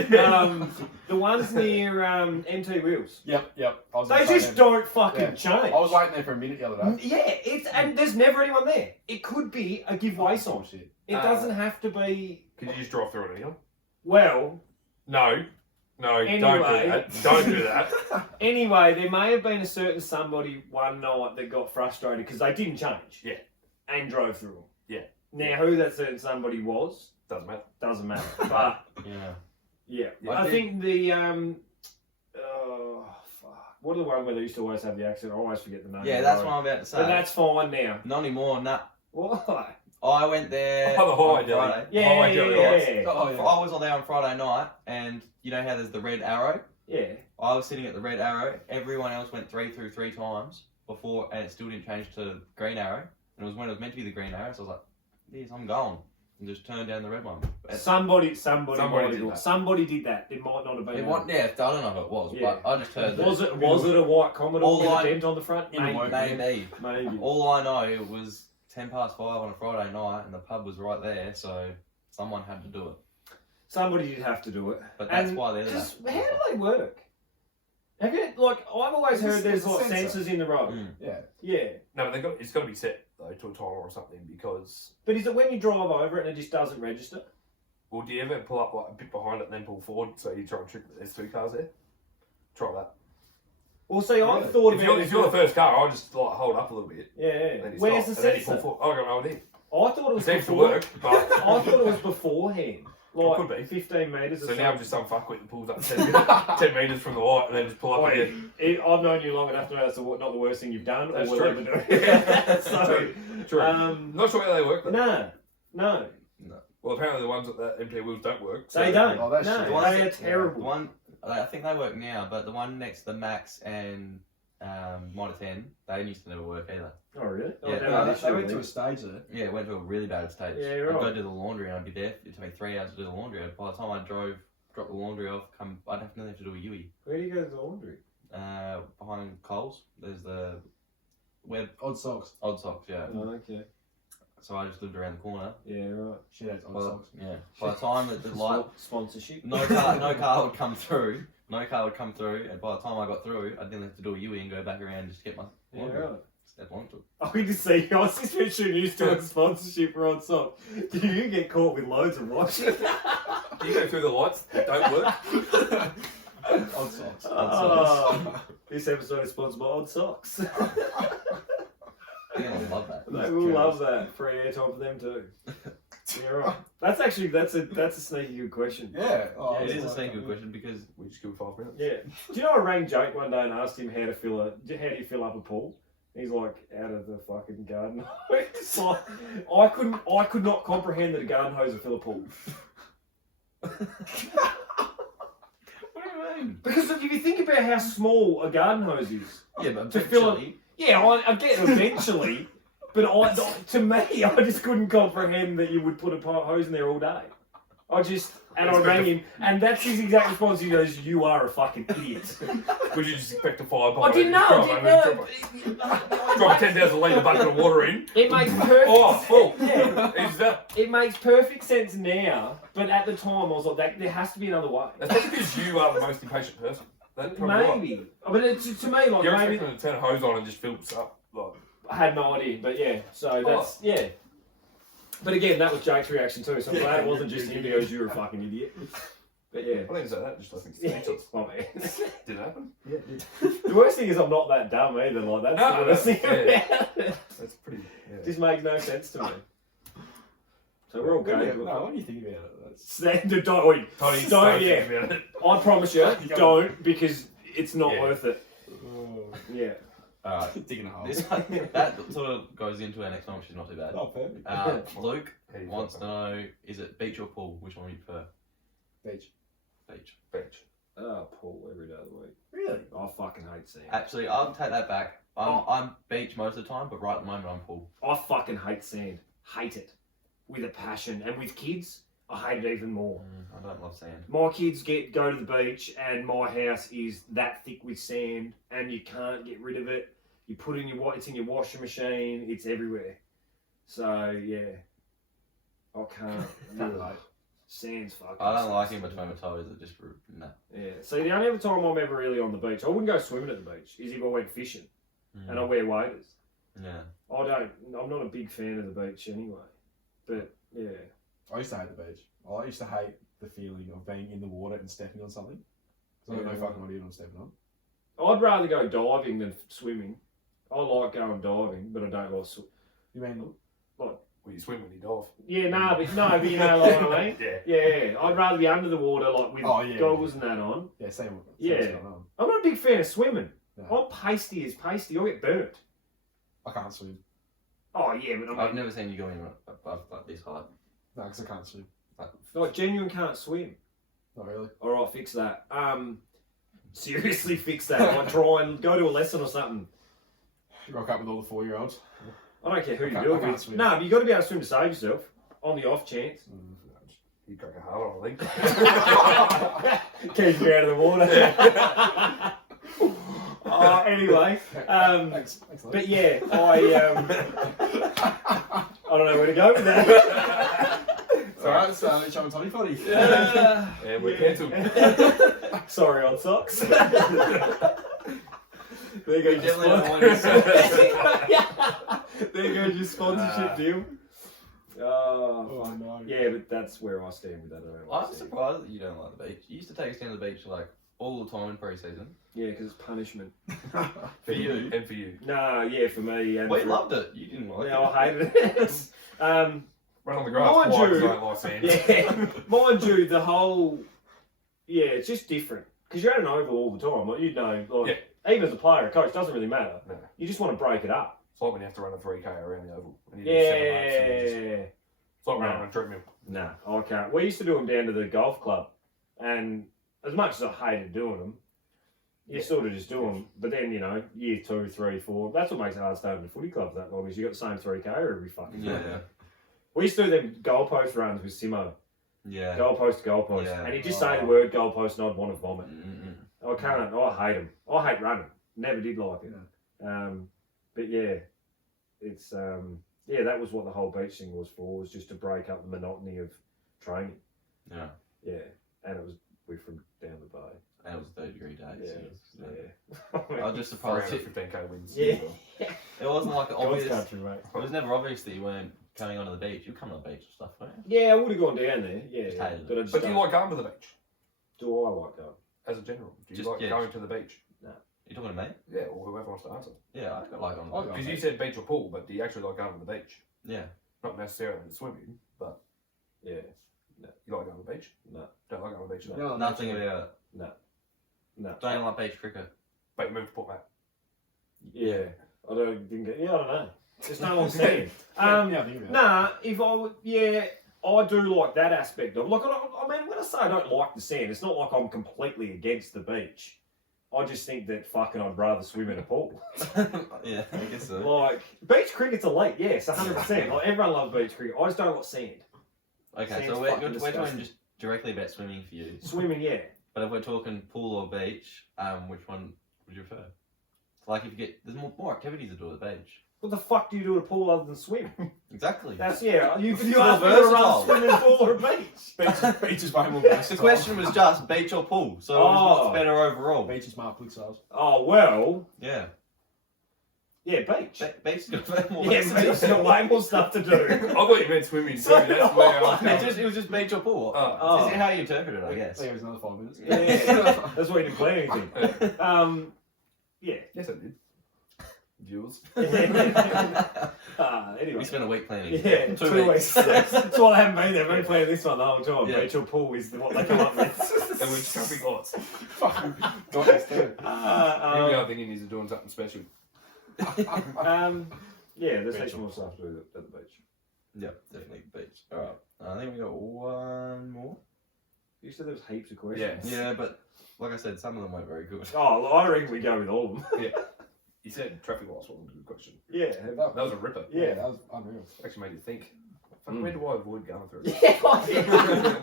The ones near MT Wheels. Yep. I was They gonna say just them. don't fucking Yeah. change. I was waiting there for a minute the other day. Yeah, it's and there's never anyone there. It could be a giveaway sign. Shit. It doesn't have to be. Can you just drive through it again? Well, No, don't do Anyway. that. Don't do that. anyway, there may have been a certain somebody one night that got frustrated because they didn't change. Yeah. And drove through them. Yeah. Now, who that certain somebody was Doesn't matter. doesn't matter. But Yeah. yeah, Yeah. I think the fuck. What are the one where they used to always have the accent? I always forget the name. Yeah, of the that's road. what I'm about to say. But that's fine now. Not anymore. Nah. Why? I went there Oh, the highway on deli. Friday. Yeah, Oh, yeah. Oh, yeah. I was on there on Friday night, and you know how there's the red arrow? Yeah. I was sitting at the red arrow. Everyone else went through three times before, and it still didn't change to green arrow. And it was when it was meant to be the green arrow, so I was like, yes, I'm going. And just turned down the red one. Somebody did that. Somebody did that. It might not have been. It wasn't, yeah, I don't know if it was, Yeah. but I just heard Was that. it a white Commodore All with I- a dent on the front? In the Maybe. work. Maybe. Maybe. All I know, it was 10 past 5 on a Friday night, and the pub was right there, so someone had to do it. Somebody did have to do it. But that's And why they're Just, that. how do they work? Have you, like, I've always heard there's It's a like sensor. sensors in the road. Mm. Yeah. Yeah. No, but it's got to be set though to a timer or something because. But is it when you drive over it and it just doesn't register? Well, do you ever pull up like a bit behind it and then pull forward so you try and trick that there's two cars there? Try that. Well, see, Really? I've thought If about you're the first car, I'll just like hold up a little bit. Yeah. And then you Where's stop, the and then you pull sensor? forward. I got no idea. I thought it It was seems to before. work, but I thought it was beforehand. Like could be. 15 metres or so now something. just some fuckwit that pulls up 10 metres from the light and then just pull up Wait, again. I've known you long enough to know that's not the worst thing you've done That's or will true. ever do. So, True. Not sure how they work. Though. no. Well, apparently the ones at the MT wheels don't work. So They don't. Oh, that's no, shit. The ones they are that- terrible. The one, I think they work now, but the one next to the Max and Mitre 10, they used to never work either. Oh, really? Oh, Yeah. damn, No, this they went should to be. a stage there. Yeah, it went to a really bad stage. Yeah, I'd right. go do the laundry and I'd be there. It took me 3 hours to do the laundry. By the time I dropped the laundry off, I'd have to do a Yui. Where do you go to the laundry? Behind Coles, there's the where Odd socks. Odd Socks, yeah. Oh, okay. So I just lived around the corner. Yeah, right. Shit out Odd Well, socks. yeah. By the time that the light, Sponsorship. no car would come through. No car would come through, and by the time I got through, I didn't have to do a U-E and go back around and just get my Yeah, laundry. right. Step onto it. I can just see, I was just picturing you doing sponsorship for Odd Socks. Do you get caught with loads of washing? Do you go through the lights that don't work? Odd socks. Oh, this episode is sponsored by Odd Socks. Yeah, I love that. They will love that. Free airtime for them too. Yeah, right. That's actually that's a sneaky good question. Yeah. Oh, Yeah, it that's is a like sneaky that, question because We just give it 5 minutes. Yeah. Do you know I rang Jake one day and asked him how do you fill up a pool? He's like, out of the fucking garden hose. It's like, I could not comprehend that a garden hose would fill a pool. what do you mean? Because if you think about how small a garden hose is, Yeah, but To fill eventually, yeah, I get it eventually, but to me, I just couldn't comprehend that you would put a hose in there all day. I rang him, and that's his exact response. He goes, "You are a fucking idiot." Would you just expect a fire I didn't know. Drop a 10,000 litre bucket of water in. It makes perfect. Oh, full. Yeah. Is that? It makes perfect sense now, but at the time I was like, there has to be another way. That's probably because you are the most impatient person. That's probably why. Maybe, but it's to me like You're maybe expecting to turn a hose on and just fill this up. Like, I had no idea, but yeah. So that's yeah. But again, that was Jake's reaction too. So I'm glad it wasn't just him who goes, "You're a fucking idiot." But yeah. I didn't say that, just I think it's Yeah, speechless. my man. Did it happen? Yeah, the worst thing is I'm not that dumb either. Like that's No, the worst thing yeah. about it. That's pretty. Yeah. Just makes no sense to me. So we're all Yeah, good. no, what do you think about it? That's... Standard don't. Tony, Don't, yeah. about it. I promise you, don't because it's not Yeah. worth it. Yeah. Digging a hole. that sort of goes into our next one, which is not too bad. Oh, perfect. Luke How do you wants feel to about know: is it beach or pool? Which one do you prefer? Beach. Beach. it? Bench. Pool every day of the week. Really? I fucking hate sand. Actually, I'll take that back. I'm beach most of the time, but right at the moment I'm pool. I fucking hate sand. Hate it. With a passion. And with kids, I hate it even more. I don't love sand. My kids go to the beach and my house is that thick with sand and you can't get rid of it. You put in it's in your washing machine, it's everywhere. So yeah. I can't. Sand's fucking. I don't like him between my toes. It just nah. Yeah. So the only other time I'm ever really on the beach, I wouldn't go swimming at the beach, is if I went fishing and I wear waders. Yeah. I'm not a big fan of the beach anyway. But yeah. I used to hate the beach. I used to hate the feeling of being in the water and stepping on something. Because I got no fucking idea what I'm stepping on. I'd rather go diving than swimming. I like going diving, but I don't like swimming. You mean... Well, you swim when you dive. Yeah, but you know like what I mean? Yeah. Yeah, I'd rather be under the water like with goggles and that on. Yeah, same. Yeah. What's going on. I'm not a big fan of swimming. No. I'm pasty as pasty. I'll get burnt. I can't swim. Oh yeah, but I've never seen you going above like this height. No, because I can't swim. like genuine can't swim. Not really. All right, fix that. Seriously, fix that. Like try and go to a lesson or something. You rock up with all the 4-year-olds. I don't care who I you do it can't with. swim. No, but you got to be able to swim to save yourself on the off chance. You crack a hard on, I think. Keeps you out of the water. Anyway, Thanks, but yeah, I don't know where to go with that. Alright, it's Richo and Toddy Poddy. Yeah, we're cancelled. Sorry, on socks. There goes your Definitely don't want to There goes your sponsorship deal. Oh no. Yeah, but that's where I stand with that. I don't like I'm sand. surprised that you don't like the beach. You used to take us down to the beach like all the time in pre-season. Yeah, because it's punishment. For you. And for you. No, yeah, for me. And We for, loved it. You didn't like Yeah, it. I hated it. Run on the grass Mind quiet you- because I don't like sand. Yeah, mind you, the whole it's just different because you're at an oval all the time. Like you'd know, like even as a player, a coach doesn't really matter. No. You just want to break it up. It's like when you have to run a 3K around the oval. And you do Yeah. 7 laps and you just- It's like running on a treadmill. No, I can't. We used to do them down to the golf club, and as much as I hated doing them, you sort of just do them. But then year 2, 3, 4. That's what makes it hard starting the footy clubs that long. Is you got the same 3K every fucking day. Yeah. We used to do them goalpost runs with Simo. Yeah. Goalpost to goalpost. Yeah. And he'd just say the word goalpost and I'd want to vomit. Mm-mm. I can't. I hate them. I hate running. Never did like it. But yeah, it's that was what the whole beach thing was for, was just to break up the monotony of training. Yeah. Yeah, and we're from down the bay. And it was 30-degree days. Yeah. I was just surprised. 15k wins. Yeah. It wasn't like obvious. God's country, mate. It was never obvious that you weren't coming onto the beach. You were coming on the beach and stuff, weren't Yeah, I would have gone down there. Yeah, Just hated it. but I just But do you don't- like going to the beach? do I like going? As a general? Do you Just- like yeah, going to the beach? you? You're talking to me? Yeah, or whoever wants to answer. Yeah, I got like on I the go. Because you said beach or pool, but do you actually like going to the beach? Yeah. Not necessarily swimming, but Yeah, you like going to the beach? no, Don't like going to the beach? No, Nothing about it. no. Don't even like beach cricket. But you moved to Port Mac. Yeah, I don't know. There's no one saying. Yeah, I think about it. Nah, if I would, I do like that aspect of. Like, I mean, when I say I don't like the sand, it's not like I'm completely against the beach. I just think that fucking I'd rather swim in a pool. Yeah, I guess so. Like, beach cricket's elite, yes, 100%. Like, everyone loves beach cricket. I just don't like sand. Okay, Sand's so we're fucking talking disgusting. just directly about swimming for you. Swimming, yeah. But if we're talking pool or beach, which one would you prefer? Like if you get, there's more activities to do at the beach. What the fuck do you do at a pool other than swim? Exactly. That's, you ask me to versatile. run swimming pool or a beach. Beach is way more The versatile. question was just beach or pool, so Oh. what's better overall? Beach is smart quick sales. Oh, well, Yeah. yeah, beach. Beach is got more Yeah, beach has got way more stuff to do. I thought you meant swimming too. So That's where I was going. It was just beach or pool. Oh. This is how you interpret it, I guess. Yeah, it was another 5 minutes. Yeah, that's why you didn't plan anything. Yeah. Yes, I did. Viewers. Anyway. We spent a week planning. Yeah, 2 weeks. That's why I haven't been there. I've been Yeah. playing this one the whole time. Yeah. Beach or pool is what they come up with. And we're traffic lights. Fucking got this too. Here we are thinking he's doing something special. Yeah, there's Beach heaps or more stuff to do at the beach. Yep, definitely beach. Alright. I think we got one more. You said there was heaps of questions. Yeah. Yeah, but like I said, some of them weren't very good. Oh, I reckon we go with all of them. You said traffic lights wasn't a good question. Yeah. That was a ripper. Yeah, that was unreal. Actually made you think. Fuck, where do I avoid going through? Yeah.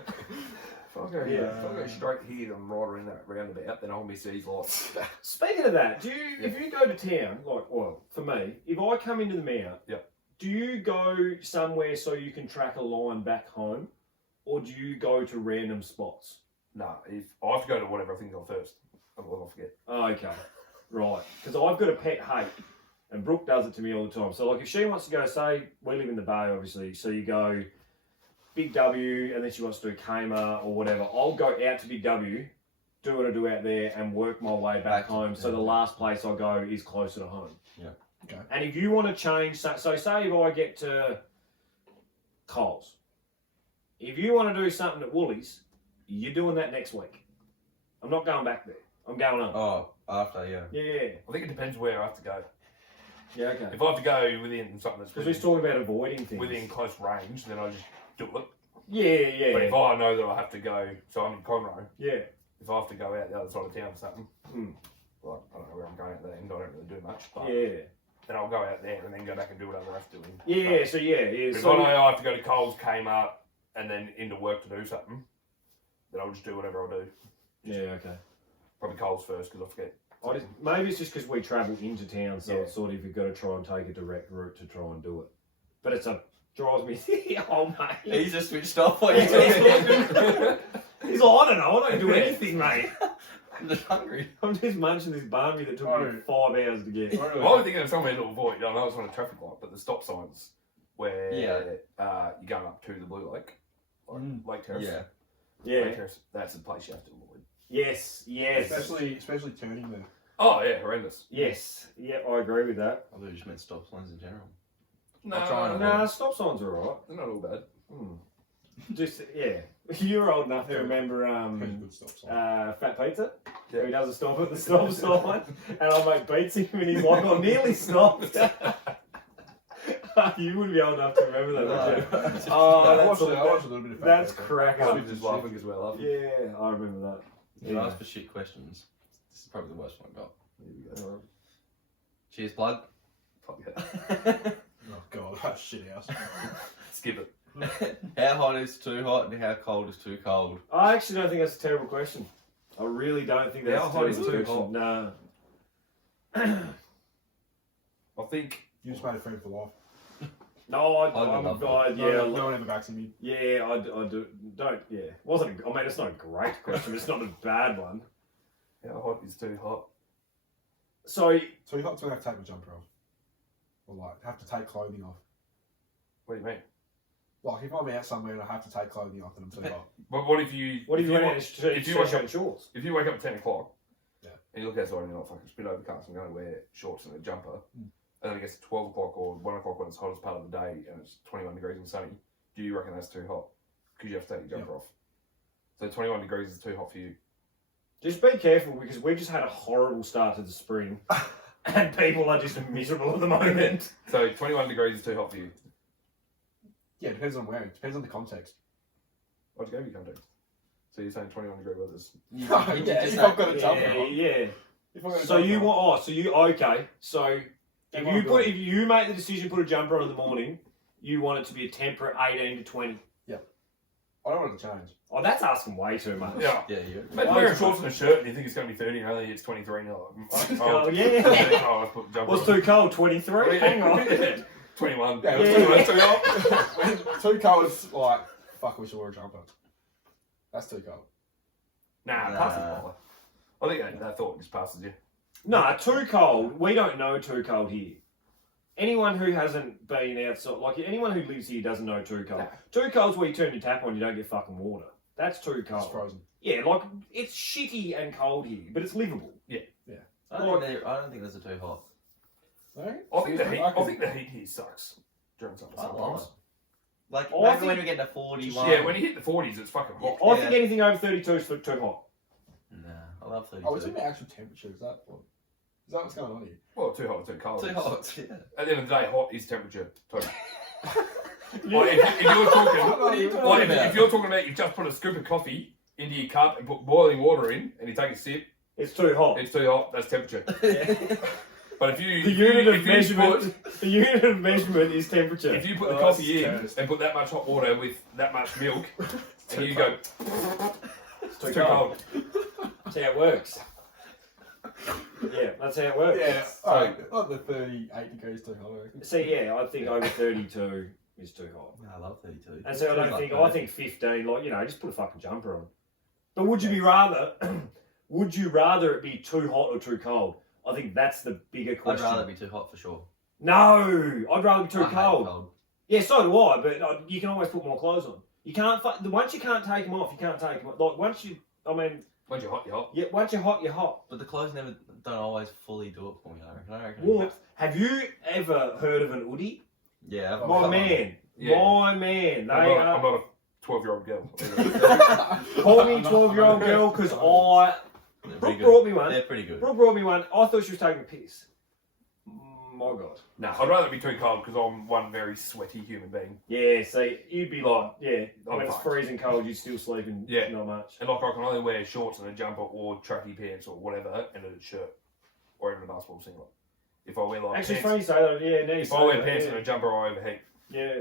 If I go straight here and right around that roundabout, then I'll miss these lights. Speaking of that, if you go to town, like, well, for me, if I come into the mount, Yep. do you go somewhere so you can track a line back home, or do you go to random spots? Nah, if I have to go to whatever I think of first, otherwise I'll forget. Oh, okay, right. Because I've got a pet hate, and Brooke does it to me all the time. So, like, if she wants to go, say, we live in the Bay, obviously, so you go Big W, and then she wants to do Kmart or whatever, I'll go out to Big W, do what I do out there, and work my way back home. So the last place I go is closer to home. Yeah. Okay. And if you want to change, so say if I get to Coles, if you want to do something at Woolies, you're doing that next week. I'm not going back there. I'm going on. Oh, after, yeah. Yeah. I think it depends where I have to go. Yeah, okay. If I have to go within something that's Because we're talking about avoiding things. within close range, then I just do it. Yeah. But if I know that I have to go, so I'm in Conroe, Yeah. if I have to go out the other side of town or something, Mm. like, I don't know where I'm going at there, and I don't really do much, but Yeah. then I'll go out there and then go back and do whatever I have to do. Yeah, so yeah. But if So, I know I have to go to Coles, Kmart, and then into work to do something, then I'll just do whatever I do. yeah, okay. Probably Coles first because I forget. Maybe it's just because we travel into town, so Yeah. it's sort of you've got to try and take a direct route to try and do it. But drives me. Oh mate, He's just switched off what you're talking. he's like, I don't know, I don't do anything, mate. I'm just hungry. I'm just munching this barmy that took me 5 hours to get. I was thinking of somewhere to avoid. I know it's not a traffic light, but the stop signs where you're going up to the Blue Lake, like Lake Terrace. Yeah. Yeah. Lake Terrace, that's the place you have to avoid. Yes. Especially turning there. Oh yeah, horrendous. Yes. Yeah, I agree with that. I thought you just meant stop signs in general. No, I'll try and Nah, stop signs are alright. they're not all bad. Just you're old enough to Yeah. remember Pretty good stop sign. Fat Pizza. Yeah. He does a stop at the stop sign, and I make beats him, and he's like, "I nearly stopped." You wouldn't be old enough to remember that, would you? Oh, I that's watched a little bit of that's Fat crack I up. was just laughing as well. Yeah, I remember that. You Yeah. ask for shit questions. This is probably the worst one I got. Here we go. Cheers, plug. Fuck yeah. Pepper. Oh god, that's shit house. Skip it. How hot is too hot and how cold is too cold? I actually don't think that's a terrible question. I really don't think that's How a hot is terrible too question. No. I think You just made a friend for life. No, I would love that. No one ever backs me. Yeah, I do. Don't. Yeah, wasn't. I mean, it's not a great question. It's not a bad one. how hot is too hot? So So you have to take my jumper off, or like have to take clothing off. What do you mean? Like if I'm out somewhere and I have to take clothing off, then I'm too hot. But what if you? what if you went wa- out if you wake shirt up and shorts? If you wake up at 10 o'clock, Yeah. and you look outside and you're like, fucking, it's a bit overcast, I'm going to wear shorts and a jumper, Mm. and then it gets to 12 o'clock or 1 o'clock when it's the hottest part of the day and it's 21 degrees and sunny, do you reckon that's too hot? Because you have to take your jumper off. So 21 degrees is too hot for you. Just be careful because we've just had a horrible start to the spring, and people are just miserable at the moment. So 21 degrees is too hot for you. Yeah, it depends on where. It depends on the context. I'd go with your context. So you're saying 21 degree weather's... You Yeah, did if just I've say- got a jumper Yeah, on. yeah. If I've got a So jumper you on. want? So you okay? So Yeah, if what you I'm put, doing. if you make the decision to put a jumper on in the morning, you want it to be a temperate 18 to 20. I don't want it to change. Oh, that's asking way too much. Yeah. Yeah, you. Imagine wearing shorts and a shirt and you think it's going to be 30 and only it's 23 and you're like, Oh, yeah. oh, I'll put the jumper What's on. too cold? 23? Hang on. 21. Yeah, Yeah. 21 too hot. Too cold is like, fuck, we should wear a jumper. That's too cold. Nah, pass it by. I think that thought just passes you. No, too cold. We don't know too cold here. Anyone who hasn't been outside, like anyone who lives here doesn't know too cold. Nah. Too cold's where you turn your tap on, you don't get fucking water. That's too It's cold. frozen. Yeah, like it's shitty and cold here, but it's livable. I don't think there's a too hot. No? I think the heat. I I think the heat here sucks during summer. I like sometimes. it. Like, I imagine think- when we get to 41. Yeah, when you hit the 40s, it's fucking hot. I think anything over 32 is too hot. Nah, I love 32. Oh, it's in the actual temperature. Is that what's going on here? Well, too hot or too cold. Too hot, yeah. At the end of the day, hot is temperature. Totally. Yeah. Like, if you're talking, What are you talking like, about? if you're talking about you've just put a scoop of coffee into your cup and put boiling water in, and you take a sip, It's too hot. it's too hot. That's temperature. But if you The unit of if you measurement. The unit of measurement is temperature. If you put the Oh, coffee that's in terrible. and put that much hot water with that much milk, and you go, it's it's too cold. That's how it works. Yeah, that's how it works. Yeah, alright, like the 38 degrees too hot. I reckon. See, yeah, I think over 32 is too hot. I love 32. And so I don't Like think, that. I think 15, like, you know, just put a fucking jumper on. But would you be rather, would you rather it be too hot or too cold? I think that's the bigger I'd question. rather be too hot for sure. No, I'd rather be too I hate cold. Yeah, so do I, but you can always put more clothes on. You can't, once you can't take them off, you can't take them off. Like, once you, I mean, Once you're hot, you're hot. yeah, once you're hot, you're hot. But the clothes don't always fully do it for me, I reckon. Warmth. Have you ever heard of an Oodie? Yeah. I've Oh, My got man. Yeah. My man. They I'm are. not a 12-year-old girl. Call me 12-year-old girl because one. They're Brooke pretty good. brought me one. They're pretty good. Brooke brought me one. I thought she was taking a piss. My God. Nah, I'd rather be too cold because I'm one very sweaty human being. Yeah, see, you'd be like, yeah, I'm when it's fucked. freezing cold, you're still sleeping Yeah. not much. And like I can only wear shorts and a jumper or tracky pants or whatever and a shirt or even a basketball singlet. If I wear like Actually, it's pants, funny you say that. Yeah, now you if say I wear that, pants yeah. and a jumper, I overheat. Yeah.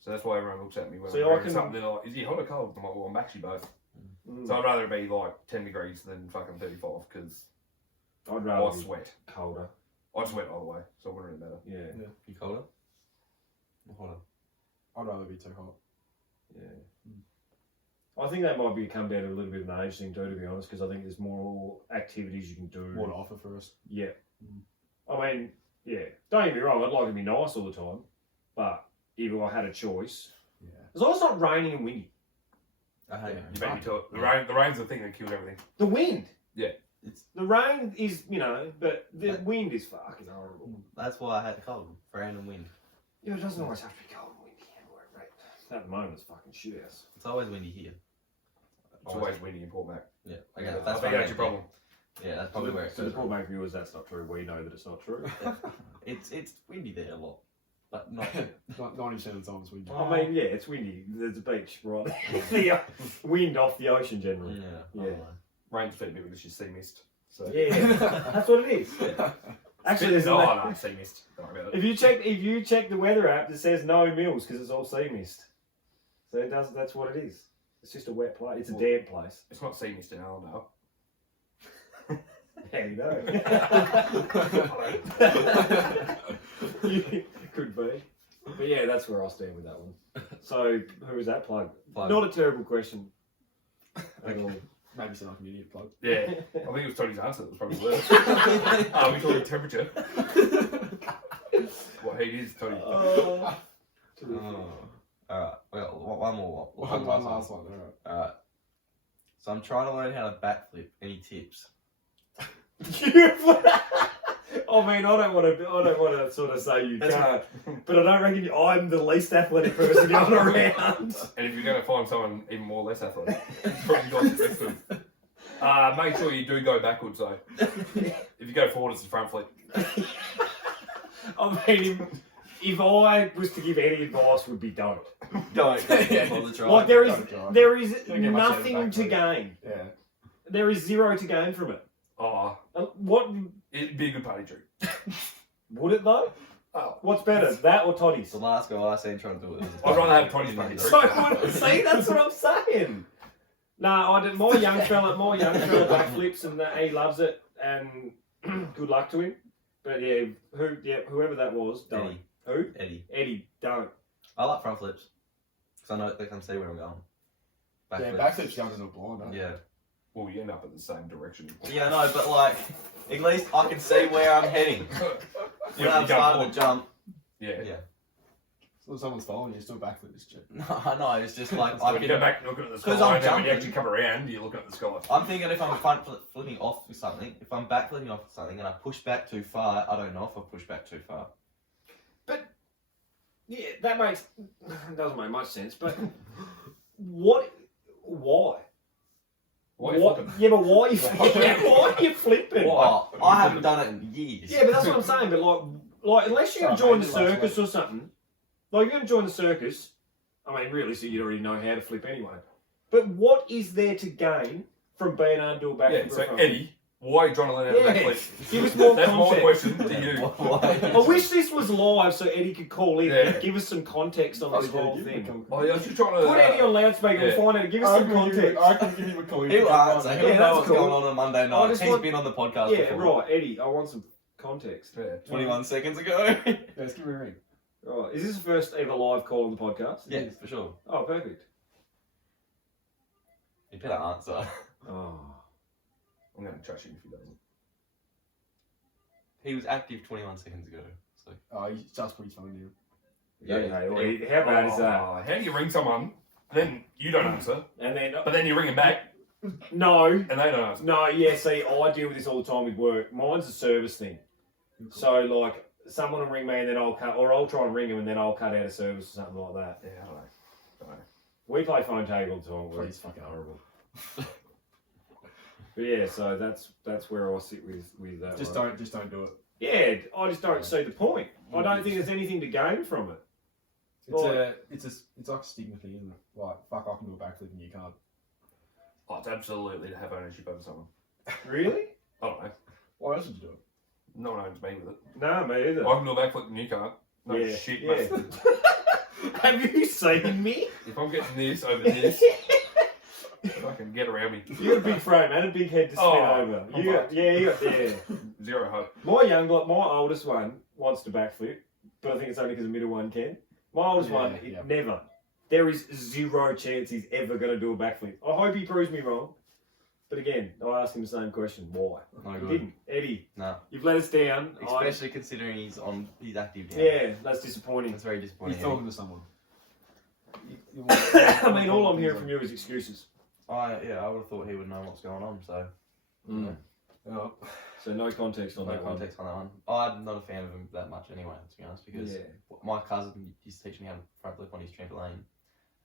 So that's why everyone looks at me when See, I'm I wearing can- something. They're like, "Is he hot or cold?" I'm like, "Well, I'm actually both." Mm. So I'd rather it be like 10 degrees than fucking 35 because I'd I rather be sweat. colder. I sweat either way, so it wouldn't really matter. Yeah. You colder? Or hotter? I'd rather be too hot. I think that might come down to a little bit of an age thing too, to be honest, because I think there's more activities you can do. More to offer for us. Yeah. Mm. I mean, yeah. Don't get me wrong, I'd like it to be nice all the time, but if I had a choice, Yeah. as long as it's not raining and windy. I hate Yeah. You beat me to it. Yeah. The rain's the thing that kills everything. The wind. Yeah. The rain is, you know, but the wind is fucking horrible. That's why I hate the cold. Rain and wind. Yeah, it doesn't always have to be cold and windy. Right. At the moment, it's fucking shit house. It's always windy here. It's always windy in Port Mac. Yeah. I Okay, think that's that's your problem. Yeah, that's probably where it So the goes. Port Mac viewers, that's not true. We know that it's not true. It's windy there a lot, but not. 90% of the time it's windy. I mean, yeah, it's windy. There's a beach, right? the wind off the ocean generally. Yeah. Yeah. Rain's a fair bit because you see mist. So. Yeah, that's what it is. Actually, there's no, no, no, sea mist. Don't worry about it. if you check the weather app, it says no mills because it's all sea mist. So it does. That's what it is. It's just a wet place. It's a damp place. It's not sea mist in Allendale. How do you know? Could be. But yeah, that's where I'll stand with that one. So, who was that plug? Not a terrible question. At all. Maybe some community plug. Yeah, I think it was Tony's answer that was probably worse. We talking temperature. What heat is, Tony? Alright, well, one more. One last one, Alright. So I'm trying to learn how to backflip. Any tips? I mean, I don't want to sort of say you can't, but I don't reckon I'm the least athletic person going around. And if you're going to find someone even more less athletic, it's probably got to fix them. Make sure you do go backwards though. If you go forward, it's a front flip. I mean, if I was to give any advice, would be don't. Don't bother trying. Like there is Don't get much out of nothing to backflip. gain. Yeah. There is zero to gain from it. Oh, What it'd be a good party trick. would it though? Oh, What's better, that or Toddy's? The last guy I seen trying to do it. I'd rather have Tony's party trick. So see, that's what I'm saying. No, I did. My young fella backflips and he loves it, and good luck to him. But yeah, whoever that was, don't. Eddie. Who? Eddie. Don't. I like front flips. Because I know they can see where I'm going. Yeah, backflips young as a blind, don't Yeah. Well, you end up in the same direction. Yeah, no, but like, at least I can see where I'm heading. When I'm starting to jump. Yeah. Yeah. So if someone's following you, still backflip this shit. No, I know, it's just like, So when you go back and look at the sky, 'Cause I'm and then when you jumping. actually come around, you're looking at the sky. I'm thinking if I'm front flipping off with something, if I'm back flipping off with something and I push back too far, I don't know if I push back too far. Yeah, that doesn't make much sense. But why? Why are you flipping? Yeah, but why are you flipping? Oh, I haven't done it in years. Yeah, but that's what I'm saying. But like unless you're Sorry, going to join the mate, circus or something, like you're going to join the circus. I mean, realistically, you already know how to flip anyway. But what is there to gain from being able to do a backflip? Yeah, so Eddie, why are you trying to learn how to backflip? Give us more That's my context. question to you. I wish this was live so Eddie could call in Yeah. and give us some context on this whole thing. Oh, yeah, I was just trying to... Put Eddie on loudspeaker and find out. Give us some context. I can give him a call. He'll answer. He'll Yeah, know that's what's cool. going on a Monday night. just He's want- been on the podcast Yeah, before. right, Eddie. I want some context. Yeah. 21 seconds ago. Yeah, let's give him a ring. Right, is this the first ever live call on the podcast? Yeah, for sure. Oh, perfect. You better answer. Oh. I'm going to trash him if he doesn't. He was active 21 seconds ago. So Oh, he's just put his phone down. Yeah, how bad is that? Oh, how do you ring someone, then you don't answer, And then but then you ring them back, no, and they don't answer? no, yeah. See, I deal with this all the time with work. Mine's a service thing. So like, someone will ring me and then I'll cut, or I'll try and ring them and then I'll cut out a service or something like that. Yeah, I don't know. We play phone tag all the time. at work. He's fucking horrible. But yeah, so that's where I sit with that. Just one. don't do it. Yeah, I just don't see the point. I don't think there's anything to gain from it. It's like a stigma thing, isn't it? Like, fuck, I can do a backflip and you can't. Oh, it's absolutely to have ownership over someone. Really? I don't know. Why else would you do it? No one owns me with it. No, me either. I can do a backflip and you can't. No Yeah, shit, yeah. mate. Have you seen me? If I'm getting this over this, fucking get around me. You got a big frame and a big head to spin over. I'm You got, fucked. you got. Zero hope. My oldest one wants to backflip, but I think it's only because the middle one can. My oldest one, never. There is zero chance he's ever going to do a backflip. I hope he proves me wrong. But again, I asked him the same question. Why? no He good. didn't. Eddie, No. you've let us down. Especially considering he's active now. Yeah, that's disappointing. It's very He's disappointing. talking to someone. I mean, all I'm hearing from you is excuses. I would have thought he would know what's going on, so Oh. So no context on no that one. context on that one. I'm not a fan of him that much anyway, to be honest, because Yeah. my cousin used to teach me how to front flip on his trampoline,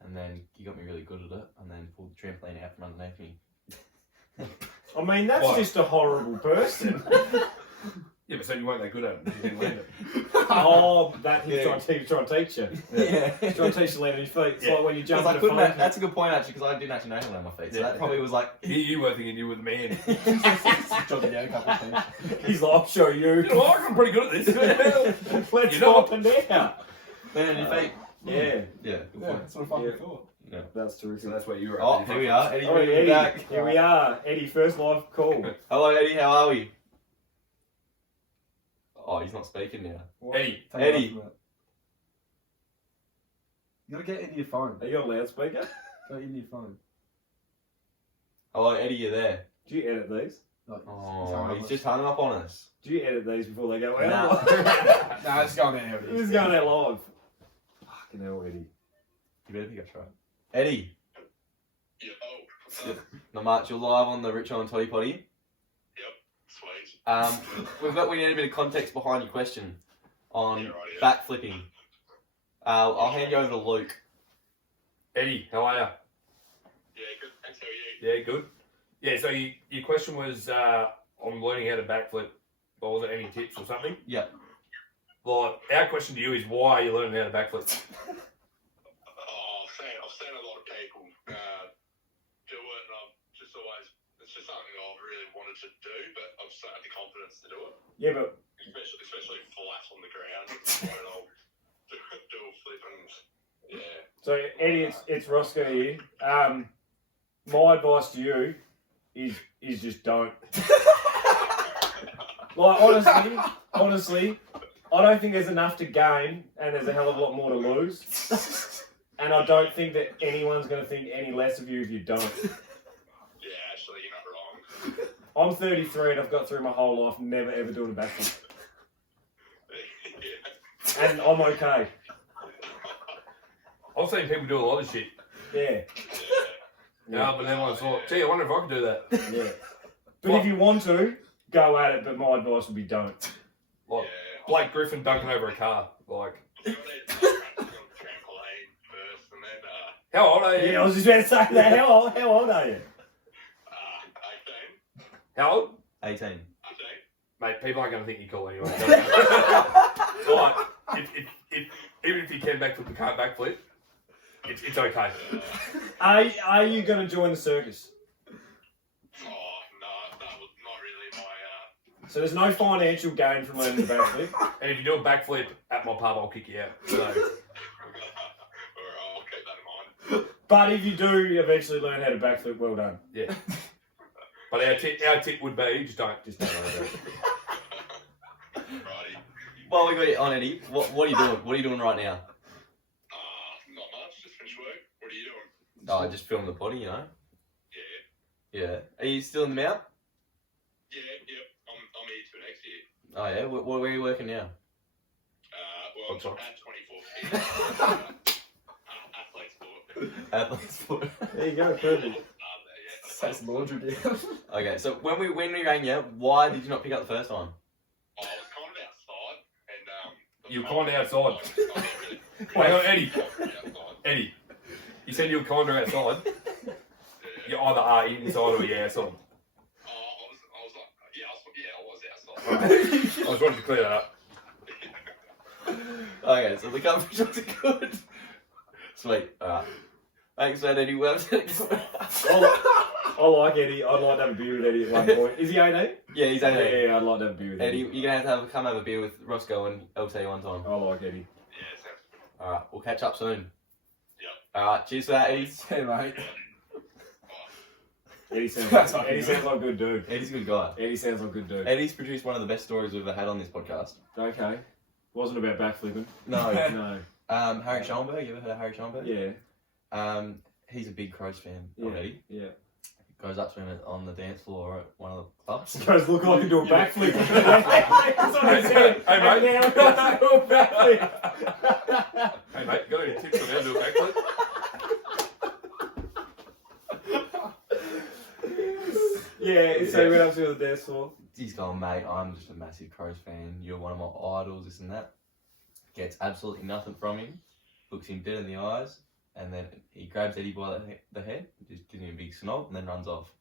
and then he got me really good at it, and then pulled the trampoline out from underneath me. I mean, that's Why? just a horrible person. Yeah, but so you weren't that good at it. You didn't land it. Oh, that he's Yeah. trying to teach you. Yeah. He's trying to teach you to land on your feet. It's Yeah. like when you jump I in a couldn't. phone. That's a good point actually, because I didn't actually know how to land on my feet. So Yeah. that probably was like. You were thinking you were the man. Jotted down a couple of things. He's like, I'll show you. You know what? I'm pretty good at this. Let's You know go up and down. Man, Yeah, Yeah. Yeah, that's what I fucking Yeah. thought. that's terrific. So that's where you were. Oh, here we are. Eddie, Oh, bringing Eddie, you back. here we are. Eddie, first live call. Hello, Eddie. How are we? Oh, he's not speaking now. Eddie. Take Eddie. it off that. You gotta get into your phone. Are you on loudspeaker? Go into your phone. Hello, Eddie. You're there. Do you edit these? Like, Oh, he's just hung up on us. Do you edit these before they go out? Nah. Nah, it's going out. This is going out live. Fucking hell, Eddie. You better pick up right. Eddie. Yeah, oh, what's up? Not much. You're live on the Richo Toddy Poddy. Sweet. We need a bit of context behind your question on Yeah, right, yeah. backflipping. I'll hand you over to Luke. Eddie, how are you? Yeah, good. Thanks, how are you? Yeah, good. Yeah, so your question was on learning how to backflip. Or was it any tips or something? Yeah. Like, our question to you is why are you learning how to backflip? Oh, I've seen a lot of people do it, and it's just something I've really wanted to do, but I've just not had the confidence to do it, Yeah, but especially flat on the ground. And I'll do a flip and, yeah. so Eddie, it's Roscow here. My advice to you is just don't. Like honestly, I don't think there's enough to gain, and there's a hell of a lot more to lose. And I don't think that anyone's going to think any less of you if you don't. Yeah, actually, you're not wrong. I'm 33 and I've got through my whole life never ever doing a backflip, Yeah. and I'm okay. I've seen people do a lot of shit. Yeah, Yeah, but then I thought, gee, I wonder if I could do that. yeah. But if you want to, go at it. But my advice would be don't. Like Yeah. Blake Griffin dunking over a car. Like, I need to practice on trampoline first, and then, how old are you? Yeah, I was just about to say that. How old are you? 18. How old? 18. Mate, people aren't going to think you're cool anyway. Like, even if you can backflip, you can't backflip. It's okay. Are you going to join the circus? Oh, no, that was not really my, So there's no financial gain from learning the backflip. And if you do a backflip at my pub, I'll kick you out. So, Alright, I'll keep that in mind. But if you do eventually learn how to backflip, well done. yeah. But our tip would be just don't do it. Righty. Well, we got you on, Eddie. What are you doing? What are you doing right now? Not much, just finished work. What are you doing? Oh, I just filmed the potty, you know. Yeah. Yeah. Are you still in the mount? Yeah, yep. I'm here till next year. Oh yeah. Where are you working now? Well, I'm sorry. at 24 athlete sport. Athlete sport. There you go, perfect. That's laundry down. Okay. So when we rang you, why did you not pick up the first time? I was kind of outside, and You were kind of outside. Hang on, Eddie. Eddie, you said you were kind of outside. You either are inside or you're outside. I was outside. I was wanting to clear that up. Okay. So the coverage shots are good. Sweet. Alright. Thanks, man, Eddie. I like Eddie. I'd like to have a beer with Eddie at one point. Is he 18? Yeah, he's 18. Yeah, I'd like to have a beer with Eddie, Eddie. you're gonna have to come have a beer with Roscow and LT one time. I like Eddie. Yeah, sounds good. Alright, we'll catch up soon. Yep. Alright, cheers for that, Eddie. Hey, mate. Eddie sounds That's like a good dude. Eddie's a good guy. Eddie sounds like a good dude. Eddie's produced one of the best stories we've ever had on this podcast. Okay. Wasn't about backflipping. No. No. Harry Schoenberg, you ever heard of Harry Schoenberg? Yeah. He's a big Crows fan Yeah. of Eddie. Yeah. Goes up to him on the dance floor at one of the clubs. Guys, look, I can do a backflip. That's what I said. Hey, mate. And now I can do a backflip. Hey, mate, got any tips on how to do a backflip? Yeah, so he went up to the dance floor. He's going, mate, I'm just a massive Crows fan. You're one of my idols, this and that. Gets absolutely nothing from him. Looks him dead in the eyes. And then he grabs Eddie by the head, just gives him a big snog, and then runs off.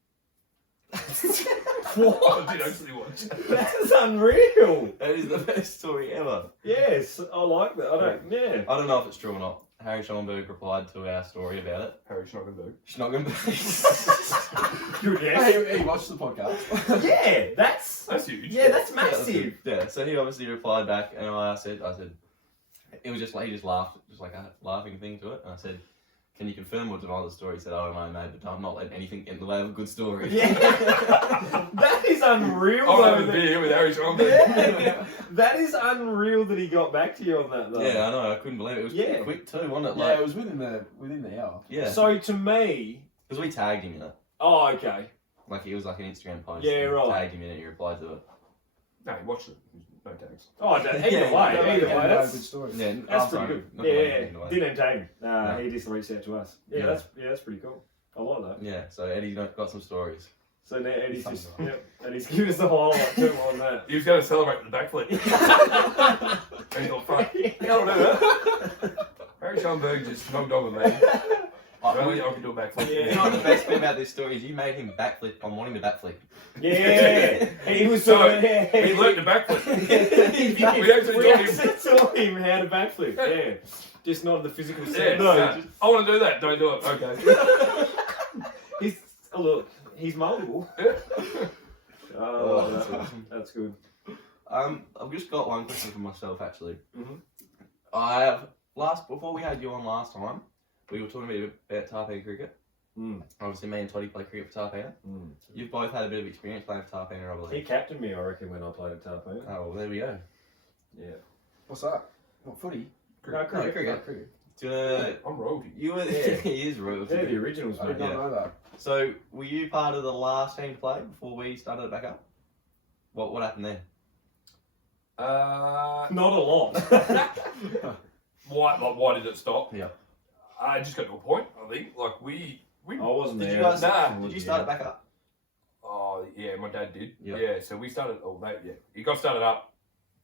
What? I did actually watch. That's unreal. That is the best story ever. Yes, I like that. Yeah. I don't know if it's true or not. Harry Schoenberg replied to our story about it. Harry's not going to do. Schnogenberg. Good guess. Hey, watch the podcast. Yeah, that's That's huge. yeah, that's massive. Yeah, so he obviously replied back, and I said, it was just like he just laughed, just like a laughing thing to it. And I said, "Can you confirm or deny the story?" He said, "Oh no, mate, but I'm not letting anything get in the way of a good story." Yeah. That is unreal. I'll though, have a that- beer with Harry Sean. Yeah. That is unreal that he got back to you on that though. Yeah, I know. I couldn't believe it. It was pretty quick too, wasn't it? Yeah, Like, it was within the hour. yeah. So to me, Because we tagged him in it. oh okay. Like it was like an Instagram post. Yeah, and right. Tagged him in it. He replied to it. No, he watched it. No tags. Oh, either way, Yeah, either way, Good that's story. Yeah, that's I'm pretty sorry, good. not to Yeah, make anything away. didn't tag him. No. He just reached out to us. Yeah, Yeah. that's pretty cool. I like that. Yeah. So Eddie's got some stories. So now Eddie's Something just like and he's giving us the highlight too on that. He was going to celebrate the backflip. And he thought, fuck, you don't do that. Harry Schoenberg just knocked over me. Really, I can do a backflip. Yeah. You know what the best thing about this story is? You made him backflip on wanting to backflip. Yeah, he was So, sort of. He learned to backflip. we actually taught him. taught him how to backflip. Yeah, just not the physical Yeah, sense. no, I want to do that. Don't do it. Okay. He's look, he's multiple. Oh, that's, that's awesome. That's good. I've just got one question for myself actually. Mhm. I have before we had you on last time, we were talking a bit about Tarpana cricket. Mm. Obviously, me and Toddy play cricket for Tarpana. Mm. You've both had a bit of experience playing for Tarpana, I He believe. captained me, I reckon, when I played at Tarpana. Oh, well, there we go. Yeah. What's that? What footy? No, No, cricket. cricket. Do you wanna- I'm royalty. You were Yeah. he is royalty. Yeah, the originals, I mate. did not Yeah. know that. So, were you part of the last team to play before we started it back up? What happened there? Not a lot. Why did it stop? Yeah. I just got to a point. I think like we. I wasn't Did there. you guys? Nah, Did you start it back up? Oh yeah, my dad did. Yeah. Yeah, so we started. Oh, that yeah, it got started up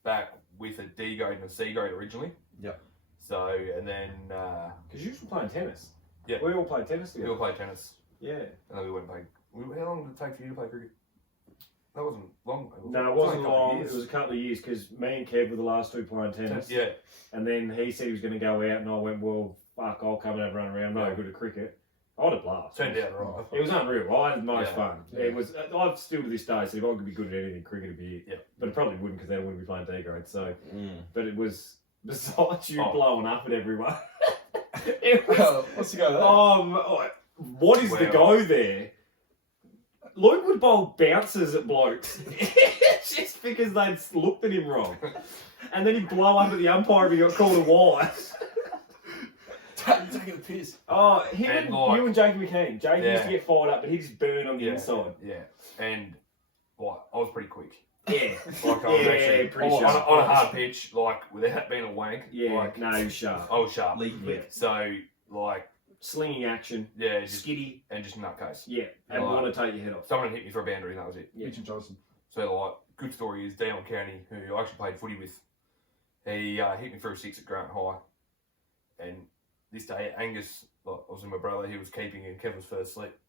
back with a D grade and a C grade originally. Yep. So and then Because you were playing tennis. Yeah. We all played tennis we together. all played tennis, Yeah. and then we went and played. How long did it take for you to play cricket? That wasn't long. No, it was wasn't only a couple of long. years. It was a couple of years because me and Kev were the last two playing tennis. Yeah. And then he said he was going to go out, and I went, well, fuck, I'll come and have a run around. I'm no good at cricket. I had a blast. Turned out right. It was unreal. I had the most Yeah. fun. Yeah. It was. I've still to this day said if I could be good at anything, cricket would be it. Yeah. But it probably wouldn't because then I wouldn't be playing D grade. So, Mm. but it was besides you Oh. blowing up at everyone. It was, What's the go there? what is the Wow. go there? Luke would bowl bounces at blokes just because they'd looked at him wrong, and then he'd blow up at the umpire if he got called a wide. Taking a piss. Oh, him And and like- you and Jake McKean. Jake used to Yeah. get fired up, but he'd just burn on the Yeah. inside. Yeah, and what I was pretty quick. Yeah, Like I was Yeah, actually pretty on, sharp. on a hard pitch, like without being a wank. yeah. Like No, he was sharp. I was sharp. League Yeah. quick. So like Slinging action, yeah, just skiddy. and just nutcase. Yeah, and Right. want to take your head off. Someone hit me for a boundary and that was it. Yeah. Richard Johnson. So like good story is Dale County, who I actually played footy with. He hit me for a 6 at Grant High, and this day Angus, like, I was with my brother, he was keeping and Kevin's first slip,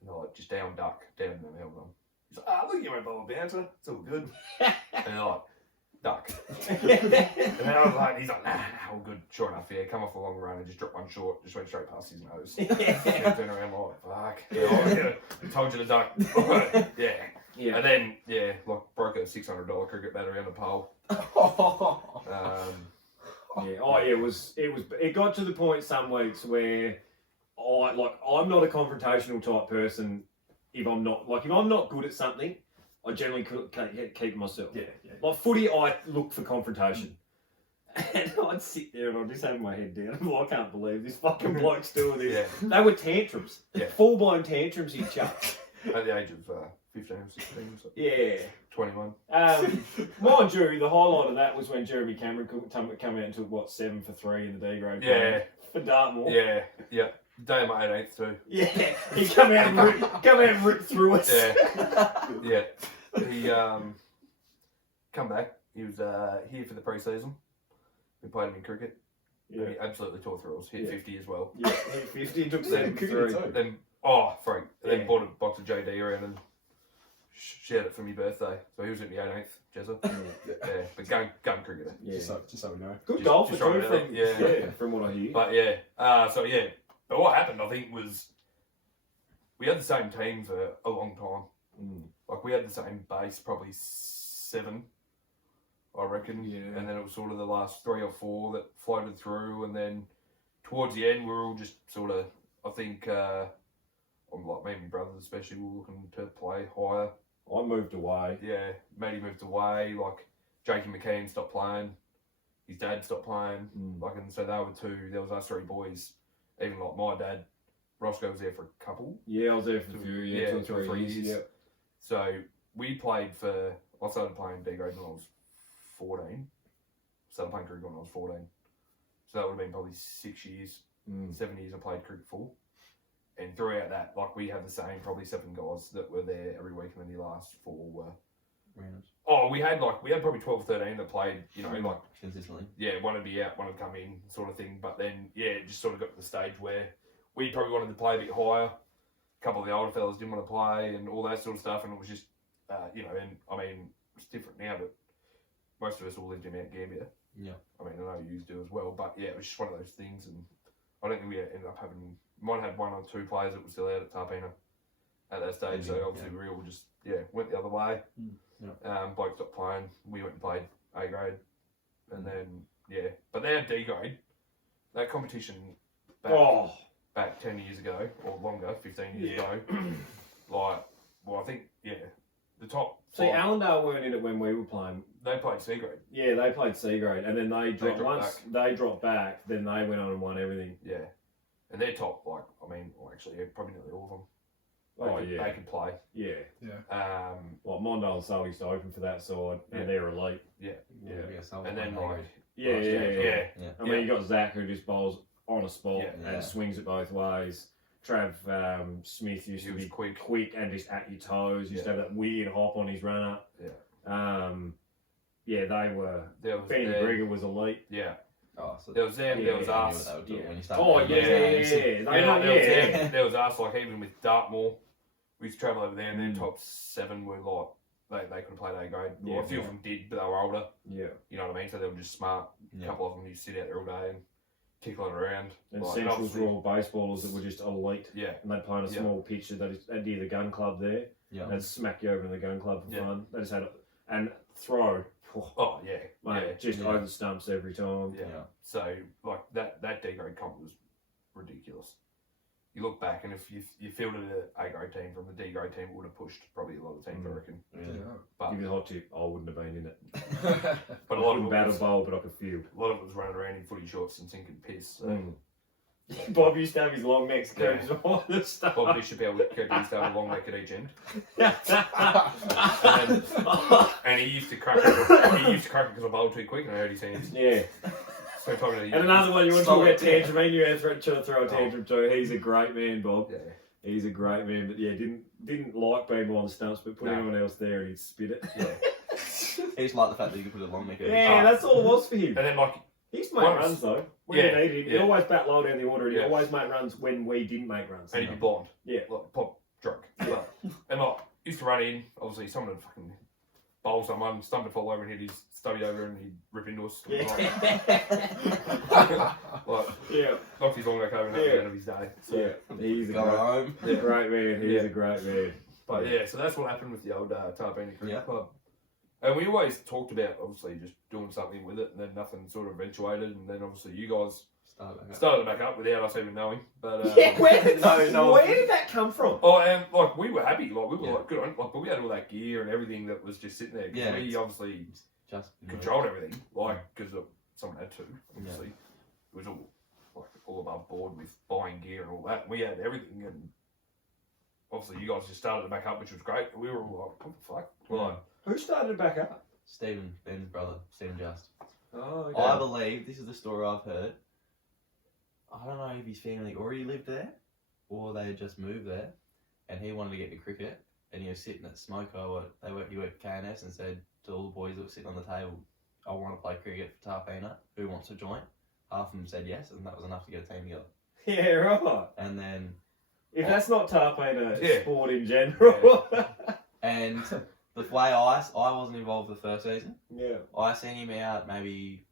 and I like just down duck, down in the helmet on. He's like, look, you went bowl a bouncer, it's all good. And they're like, duck. And then I was like, he's like, nah, all good. Sure enough, yeah, come off a long run and just dropped one short, just went straight past his nose. And turned around like, fuck. Yeah, I told you to duck. Yeah. Yeah. And then, yeah, like broke a $600 cricket battery on the pole. Yeah. Oh yeah. It got to the point some weeks where I'm not a confrontational type person. If I'm not good at something, I generally keep myself. Yeah. Like footy, I look for confrontation. And I'd sit there and I'd just have my head down. Well, I can't believe this fucking bloke's doing this. Yeah. They were tantrums. Yeah. Full blown tantrums he'd chuck. At the age of 15 or 16, so Yeah. 21. Mind you, the highlight of that was when Jeremy Cameron come out and took 7 for 3 in the D grade. Yeah. For Dartmoor. Yeah. Day of my 18th too. Yeah. He come out and rip through us. Yeah. He come back. He was here for the pre-season. We played him in cricket. Yeah. He absolutely tore through us. Hit Yeah. 50 as well. Yeah, hit 50 and took Then 7 for cricket 3. too. Then freak. Yeah. Then bought a box of JD around and shared it for my birthday. So he was at my 18th, Jezza. Yeah, but gun cricketer. Yeah. Just so we know. Good Just- golfer just too, right from, there. from what I hear. But yeah, but what happened, I think, was we had the same team for a long time. Mm. Like we had the same base, probably 7. I reckon. Yeah. And then it was sort of the last 3 or 4 that floated through, and then towards the end, we were all just sort of, I think, like me and my brothers especially, were looking to play higher. I moved away. Yeah, Matty moved away. Like Jakey McKean stopped playing. His dad stopped playing. Like, and so they were 2. There was us 3 boys. Even like my dad, Roscow was there for a couple. Yeah, I was there for a few years. 2 or 3 years. Yep. So we played for. I started playing D grade when I was 14. Started playing cricket when I was 14. So that would have been probably 6 years, 7 years I played cricket full. And throughout that, like, we had the same probably 7 guys that were there every week, and then the last 4 were randoms. Oh, we had probably 12 or 13 that played, like consistently. Yeah, one would be out, one would come in, sort of thing. But then, yeah, it just sort of got to the stage where we probably wanted to play a bit higher. A couple of the older fellas didn't want to play and all that sort of stuff, and it was just, and I mean, it's different now, but most of us all lived in Mount Gambier. Yeah. I mean, I know you do as well, but yeah, it was just one of those things, and I don't think we ended up having. Might have had 1 or 2 players that were still out at Tarpena at that stage, so obviously we all just went the other way. Bloke stopped playing. We went and played A grade, and then but they had D grade. That competition back 10 years ago or longer, 15 years ago. I think the top. See, Allendale weren't in it when we were playing. They played C grade. Yeah, they played C grade, and then they dropped they dropped back. Then they went on and won everything. Yeah, and they're top. Actually, probably nearly all of them. They can play. Yeah. Well, Mondale and Sully's to open for that side, and they're elite. And then yeah. I mean, you got Zach who just bowls on a spot and swings it both ways. Trav Smith used to be quick and just at your toes. Used to have that weird hop on his run up. They were. Benny Grigger was elite. Yeah. Oh, so there was them, there was us. There was us, like even with Dartmoor, we used to travel over there, and then top 7 were like, they could have played A grade. Well, a few of them did, but they were older. Yeah. You know what I mean? So they were just smart. A couple of them used to sit out there all day and tickle it around. And Central's were all baseballers that were just elite. Yeah. And they'd play on a small pitch that near the gun club there. Yeah. They'd smack you over in the gun club for fun. They just had and throw. Oh yeah, mate, just over the stumps every time. Yeah. So like that D grade comp was ridiculous. You look back, and if you fielded an A grade team from the D grade team, it would have pushed probably a lot of teams, I reckon. But give you a hot tip, I wouldn't have been in it. But a lot of it battle bowl, but I could field. A lot of it was running around in footy shorts and sinking piss. So. Bob used to have his long necks curves all the stuff. Bob Bishop used to have a long neck at each end. and he used to crack it. He used to crack it because I bowled too quick, and I heard his hands. Yeah. So and another one you want to talk about tantrum, and you had to throw a tantrum too. He's a great man, Bob. Yeah. He's a great man, but didn't like being on the stumps, but put anyone else there and he'd spit it. Yeah. He just liked the fact that you could put a long neck. That's all it was for him. And then he used to make runs though. When he needed him. He'd always bat low down the order, and he'd always make runs when we didn't make runs. And he'd be blind. Yeah. Like pop drunk. And used to run in, obviously someone would fucking bowl someone, stump would fall over and hit his stubby over and he'd rip into us. Knocked his long neck over and at the end of his day. So he's a great man. He's a great man. But so that's what happened with the old Tarpena Cricket Club. And we always talked about, obviously, just doing something with it, and then nothing sort of eventuated, and then obviously you guys started it back up without us even knowing. But where did that come from? Oh, and we were happy, we were good on, but we had all that gear and everything that was just sitting there. We obviously just controlled everything, because someone had to. Obviously, it was all above board with buying gear and all that. We had everything, and obviously you guys just started it back up, which was great. We were all like, what the fuck? Who started it back up? Stephen, Ben's brother, Stephen Just. Oh, okay. I believe, this is the story I've heard, I don't know if his family already lived there, or they had just moved there, and he wanted to get to cricket, and he was sitting at Smoko, he worked at KNS, and said to all the boys that were sitting on the table, I want to play cricket for Tarpena, who wants to join? Half of them said yes, and that was enough to get a team together. Yeah, right. And then... If that's not Tarpena sport in general. And... The way I wasn't involved the first season. Yeah. I sent him out maybe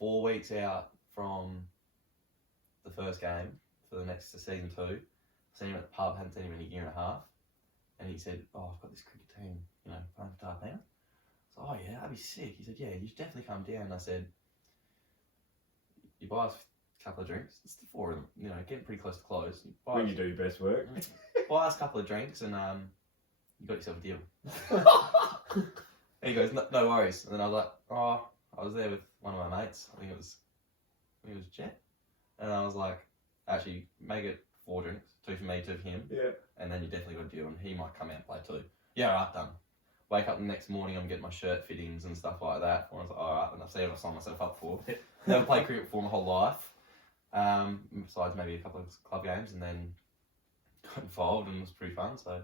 4 weeks out from the first game for the next season 2. I sent him at the pub, hadn't seen him in a year and a half. And he said, I've got this cricket team, playing for Tarpena. oh yeah, that'd be sick. He said, yeah, you should definitely come down. And I said, you buy us a couple of drinks. It's the 4 of them, you know, getting pretty close to close. When you do your best work. Buy us a couple of drinks and you got yourself a deal. And he goes, no worries. And then I was like, oh, I was there with one of my mates. I think it was Jet. And I was like, actually, make it 4 drinks, 2 for me, 2 for him. Yeah. And then you definitely got a deal, and he might come out and play too. Yeah, alright, done. Wake up the next morning, I'm getting my shirt fittings and stuff like that. And I was like, alright, and I've seen what I signed myself up for. Never played cricket before my whole life. Besides maybe a couple of club games, and then got involved, and it was pretty fun. So,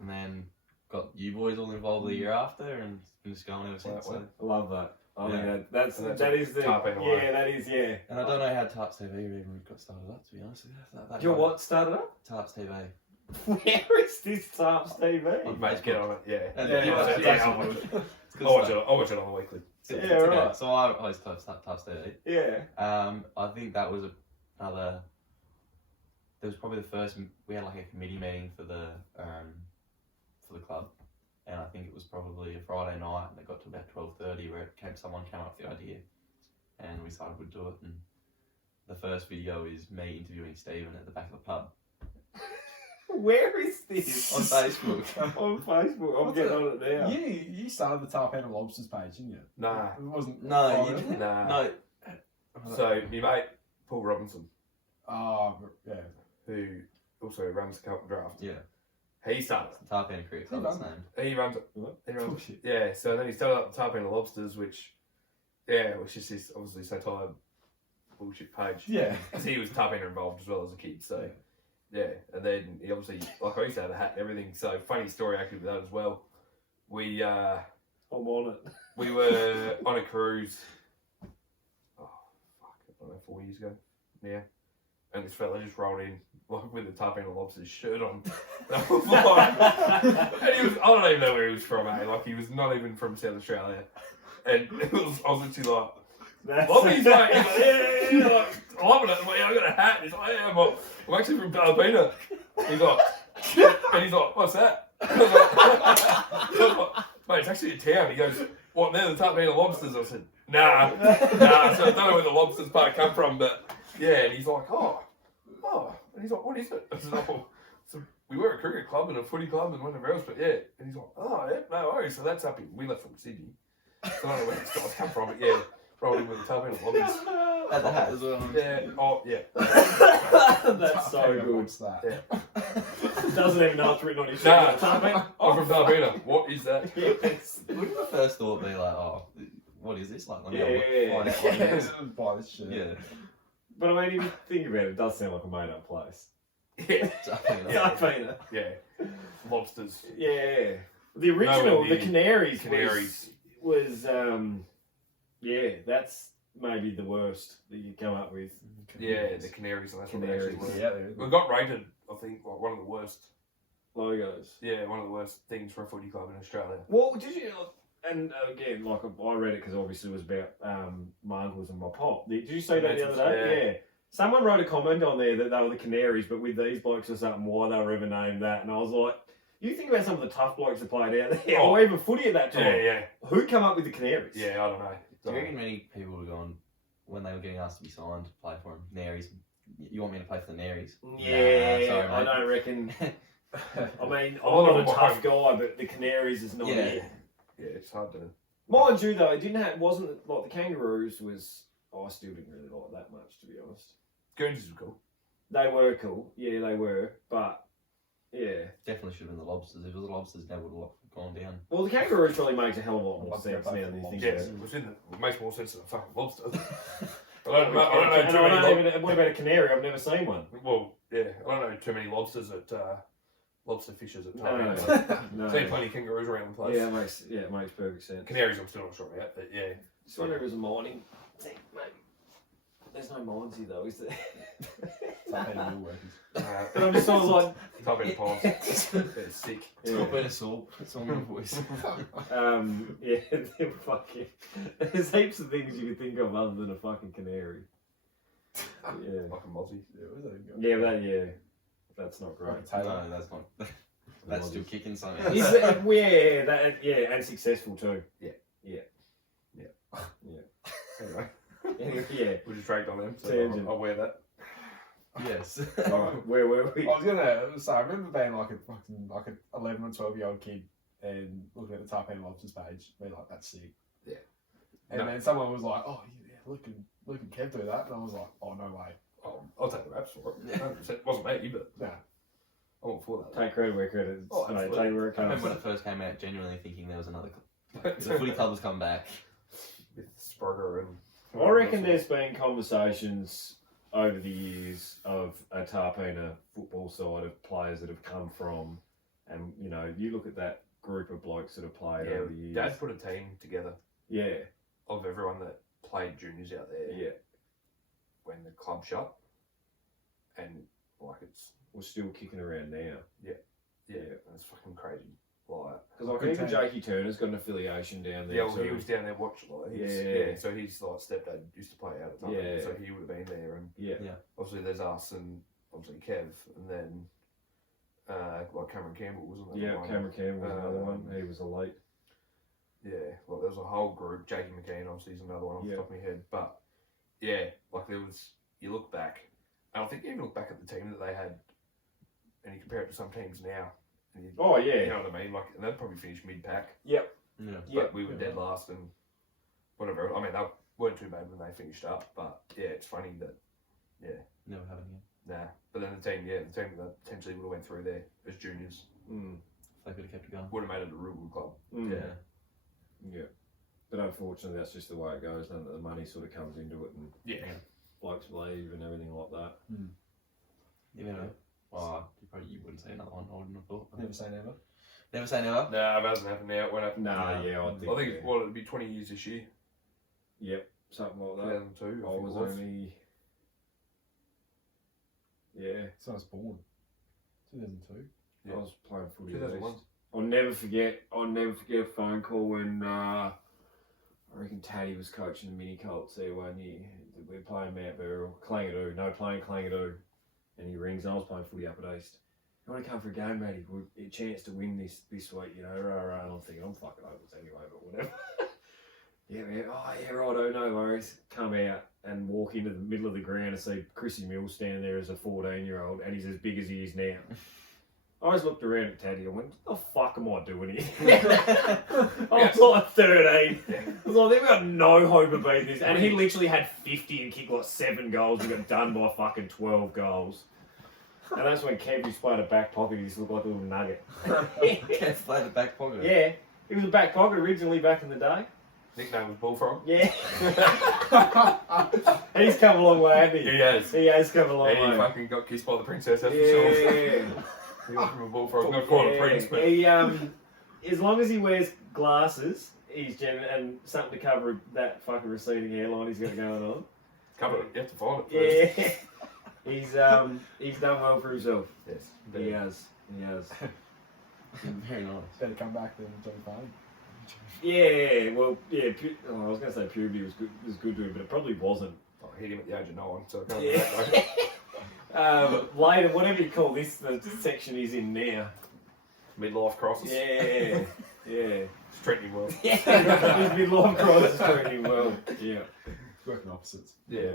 and then got you boys all involved the year after, and been just going ever since. So. I love that. I Yeah. think that is the Tarping away. yeah, that is, yeah. And I don't know how Tarps TV even got started up, to be honest with you. That Your what started up? Tarps TV. Where is this Tarps TV? Mate, get on it. Yeah. And Yeah, I'll watch it. I'll watch it on the weekly. It's Yeah, okay. right. So I always Tarps TV. Yeah. I think that was another. There was probably the first. We had like a committee meeting for the club, and I think it was probably a Friday night, and it got to about 12:30 where someone came up with the idea, and we decided we'd do it. And the first video is me interviewing Stephen at the back of the pub Where is this? on Facebook. On Facebook. I'm getting on it now. You started the Tarpana and Lobsters page, didn't you? Nah. It wasn't. No, Oh, you really? didn't. Nah. No. So, my mate, Paul Robinson, Oh, yeah. who also runs the Carlton Draft, Yeah. he started Tarpana Cricket Club, it's named. it. He runs it. What? He runs it. Bullshit. Yeah, so then he started up the Tarpana Lobsters, which was just this obviously satire bullshit page. Yeah. Because he was Tarpana involved as well as a kid, so yeah. And then he obviously, like I used to have a hat and everything, so funny story actually with that as well. We I'm on it. we were on a cruise, oh fuck, I don't know, 4 years ago now. And this fella just rolled in like with the Tarpana Lobsters shirt on. And he was, I don't even know where he was from, eh? Like he was not even from South Australia. And I was literally like, Lobby's like, yeah, like, I'm loving it. I'm like, yeah, I got a hat. He's like, yeah, I'm actually from Tarpana. He's like, and he's like, what's that? I was like, mate, it's actually a town. He goes, what, they're the Tarpana Lobsters? I said, nah. So I don't know where the lobsters part come from, but yeah. And he's like, oh. And he's like, what is it? I said, oh, so we were a cricket club and a footy club and whatever else, but yeah. And he's like, oh, yeah, no worries. So that's up in, we left from Sydney. So I don't know where these guys come from, but yeah, rolled in with the Tarpana Lobbies. At the hat as well. Yeah, oh, yeah. That's so Tarpana good. wants that. Yeah. Doesn't even know it's written on his Nah. shirt. Tarpana. I'm from Tarpana. What is that? Yes. Wouldn't the first thought be like, oh, what is this? Like, let me Yeah. find out what it is. Buy this shit. Yeah. But I mean, if you think about it, it does sound like a made up place. Yeah. Tarpana. Yeah. Lobsters. Yeah. The original, near the Canaries, Canaries. was yeah, that's maybe the worst that you come up with. Yeah, the Canaries. And that's what they actually Canaries. were. Yeah, they- We got rated, I think, like one of the worst. Logos. Yeah, one of the worst things for a footy club in Australia. Well, did you? And again, like I read it because obviously it was about my uncles and my pop. Did you see that the other day? Yeah. Yeah. Someone wrote a comment on there that they were the Canaries, but with these blokes or something, why they were ever named that. And I was like, you think about some of the tough blokes that played out there, Oh. or even footy at that time. Yeah. Who come up with the Canaries? Yeah, I don't know. Do you reckon many people were going, when they were getting asked to be signed to play for them, Naries, you want me to play for the Naries? Yeah, Nah, sorry, I mate. don't reckon. I mean, A lot I'm of not a them tough are- guy, but the Canaries is not Yeah. it. Yeah, it's hard to. Mind you, though, it didn't have, wasn't like the Kangaroos was. I still didn't really like that much, to be honest. Guernseys were cool. They were cool, yeah, they were, but yeah. Definitely should have been the Lobsters. If it was the Lobsters, they would have gone down. Well, the Kangaroos probably makes a hell of a lot more I'd go sense back now to than you the think Yes, about it. it makes more sense than a fucking lobster. I don't And know I too don't many. even, what about a canary? I've never seen one. Well, yeah, I don't know too many lobsters at lobster fishers at No, Tarpana. no. Seen plenty of kangaroos around the place. Yeah, it makes perfect sense. Canaries, I'm still not sure about, but yeah. Just wonder if it was a mining thing, maybe. There's no mines here though, is there? Tarpana woolworkers. But I'm just sort of like, Tarpana ponds. They're sick. yeah. Top better salt. It's on my voice. Yeah, they're fucking. There's heaps of things you could think of other than a fucking canary. Yeah. Like a mozzie. Yeah, what was that? Yeah, that's not great. Taylor. No, that's not. That's still kicking something. Is it, yeah, and successful too. Yeah. Anyway, Yeah. we just dragged on them, so Tangent. I'll wear that. Yes. Where were we? I was gonna say, I remember being like an 11 or 12-year-old kid and looking at the Tarpeen Lobsters page, being like, that's sick. Yeah. And then someone was like, oh yeah, Luke and Kev do that, and I was like, oh no way. I'll take the raps for it. 100%. Wasn't me, but Nah. I'm all for that. Take credit where credit. Oh, Mate, absolutely. take where it I comes. remember when it first came out, genuinely thinking there was another club. The footy club was coming back. With Sprogger and... I reckon there's been conversations over the years of a Tarpeena football side of players that have come from, and you know, you look at that group of blokes that have played over the years. Dad put a team together Yeah, of everyone that played juniors out there yeah. when the club shut. And, like, it's... We're still kicking around now. Yeah, it's fucking crazy. Like... Because like Good even team. Jakey Turner's got an affiliation down there Yeah, well, too. he was down there watching. Like, Yeah. so his like stepdad used to play out at the time, Yeah. so he would have been there. And Yeah. obviously there's us and obviously Kev, and then like Cameron Campbell wasn't there? Yeah, Cameron Campbell was another one. He was elite. Yeah, like there was a whole group. Jakey McKean obviously is another one off the top of my head, but yeah, like there was. You look back, and I think you even look back at the team that they had, and you compare it to some teams now. And you, Oh yeah. you know what I mean? Like, and they'd probably finish mid-pack. Yeah. But we were dead last and whatever. I mean, they weren't too bad when they finished up, but yeah, it's funny that, Never happened again. nah. But then the team that potentially would have went through there as juniors Mm. If they could have kept it going. would have made it a real good club. Mm. Yeah. Yeah. But unfortunately, that's just the way it goes. None of the money sort of comes into it, and Yeah. blokes leave and everything like that. You know. Well, you wouldn't say another one. I wouldn't have thought. Never say never. Never say never. Nah, it hasn't happened now. It won't happen. Nah, Yeah. yeah, I think. I think it'd be 20 years this year. Yep, something like that. 2002. I think was it was. only. Yeah, So I was born. 2002. Yeah. I was playing footy. 2001. I'll never forget a phone call when I reckon Taddy was coaching the mini Colts there one year. We're playing Mount Beryl, Clangadoo, playing Clangadoo, and he rings. I was playing footy up at East. You want to come for a game, matey? We've a chance to win this week, you know. Rah. And I'm thinking, I'm fucking hopeless anyway, but whatever. Yeah, man. Oh, yeah, righto, no worries. Come out and walk into the middle of the ground and see Chrissy Mills standing there as a 14-year-old, and he's as big as he is now. I just looked around at Taddy and went, what the fuck am I doing here? I was like 13. I was like, they've got no hope of beating this. And he literally had 50 and kicked like 7 goals and got done by fucking 12 goals. And that's when Kev used to play in the back pocket. He used to look like a little nugget. Can't play the back pocket. Yeah, he was a back pocket originally back in the day. Nickname was Bullfrog. Yeah. And he's come a long way, hasn't he? He has. He has come a long And he way. fucking got kissed by the princess, that's for sure. Yeah. He went from a bullfrog, not quite a prince, but... He, as long as he wears glasses, he's and something to cover that fucking receding hairline he's got going on. Cover it, you have to find it first. Yeah. He's done well for himself. Yes. He has. Very nice. Better come back than Johnny Farnham. Yeah, well, yeah. I was going to say puberty was good to him, but it probably wasn't. I hit him at the age of 9, so it can't Yeah. be that way. Later, whatever you call this, the section he's in now. Midlife crisis. Yeah. It's treating him well. His midlife crisis is treating him well. Yeah. Working opposites. Yeah.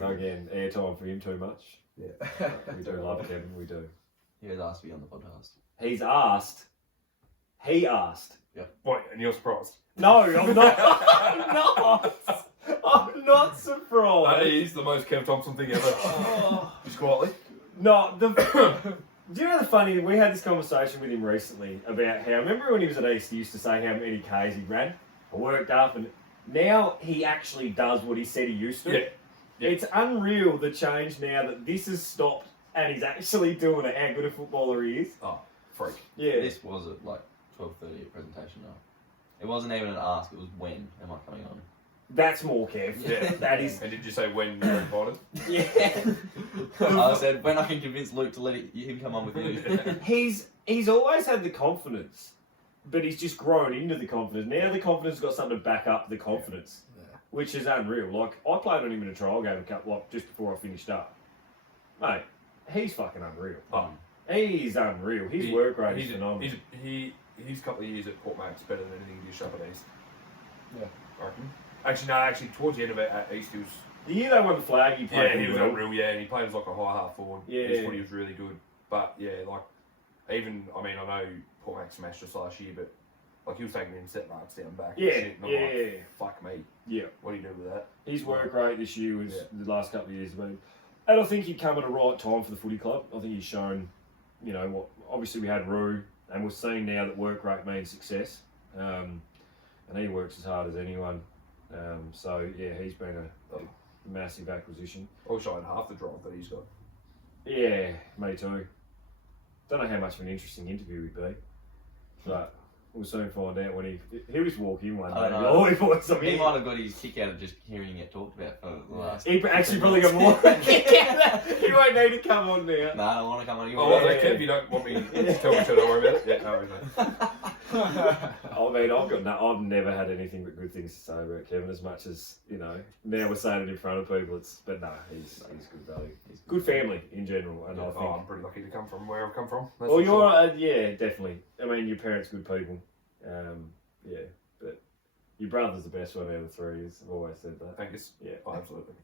So again, airtime for him too much. Yeah. We do love Kevin, we do. He was asked to be on the podcast. He asked. Wait, and you're surprised? No, I'm not. I'm not surprised. He's the most Kev Thompson thing ever. Just quietly. No, do you know the funny thing? We had this conversation with him recently about how, remember when he was at East, he used to say how many Ks he ran? I worked up, and now he actually does what he said he used to. Yeah. It's unreal the change now that this has stopped and he's actually doing it, how good a footballer he is. Oh, freak. Yeah. This was at like 12:30 at presentation now. It wasn't even an ask, it was when am I coming on? That's more, Kev. Yeah. That is. And did you say when you were invited? Yeah. I said when I can convince Luke to let him come on with you. He's always had the confidence, but he's just grown into the confidence. Now the confidence has got something to back up the confidence, which is unreal. Like, I played on him in a trial game just before I finished up. Mate, he's fucking unreal. Oh. He's unreal. His work rate is he's phenomenal. His couple of years at Port Mac's better than anything he did up at East. Yeah. I reckon. Actually, towards the end of it at East, he was. The year they won the flag, he played. Yeah, he was well. unreal. Yeah, and he played as like a high half forward. Yeah. His footy was really good. But yeah, like even I know Port Mac smashed us last year, but like he was taking in set marks down back. Yeah, and shit, and I'm like, fuck me. Yeah. What do you do with that? His work rate this year was the last couple of years. And I think he'd come at a right time for the footy club. I think he's shown, what obviously we had Roo, and we're seeing now that work rate means success. And he works as hard as anyone. So yeah, he's been a massive acquisition. I wish I had half the drive that he's got. Yeah, me too. Don't know how much of an interesting interview he'd be, but we'll soon find out when he'll just walk in one day. I don't know. Oh, he bought some He in. might have got his kick out of just hearing it talked about for the last. He actually probably got more. You won't need to come on now. No, I don't want to come on your Oh, well, Kev, you don't want me to tell me to don't worry about it? Yeah, no, no. I mean, I've never had anything but good things to say about Kevin. As much as now we're saying it in front of people. But he's good value. He's good family in general, and I think. I'm pretty lucky to come from where I've come from. That's Well, for sure. yeah, definitely. I mean, your parents good people. Yeah, but your brother's the best one out of the three. I've always said that. Angus. Yeah. Oh, absolutely.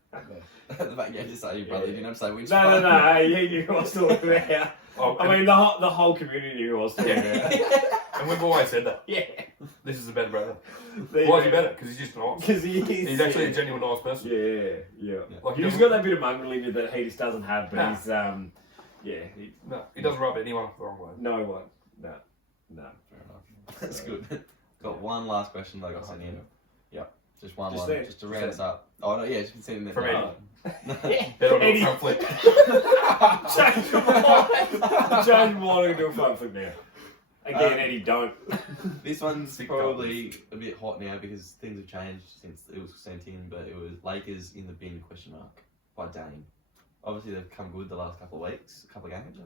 The fact you had to say your brother, you didn't have to say which No, one. he knew who I was talking about. Oh, I mean, the whole community knew who I was talking about. And we've always said that. Yeah. This is a better brother. There you Why is he go. better? Because he's just nice. Because he is. He's actually a genuine nice person. Yeah. Like, He's got that bit of mongrel in you that he just doesn't have, but Nah. he's, No, he doesn't rub anyone the wrong way. no one. No. Fair enough. That's good. Got one last question that I got sent in. Yep. Just one Just line, there. just to round us up. Oh no, yeah, just send in From there. Eddie. Better on Eddie. a front flip. Change your mind. Change your mind and do a front flip now. Again, Eddie, don't. This one's Big probably a bit hot now because things have changed since it was sent in, but it was Lakers in the bin ? By Dane. Obviously they've come good the last couple of weeks, a couple of games.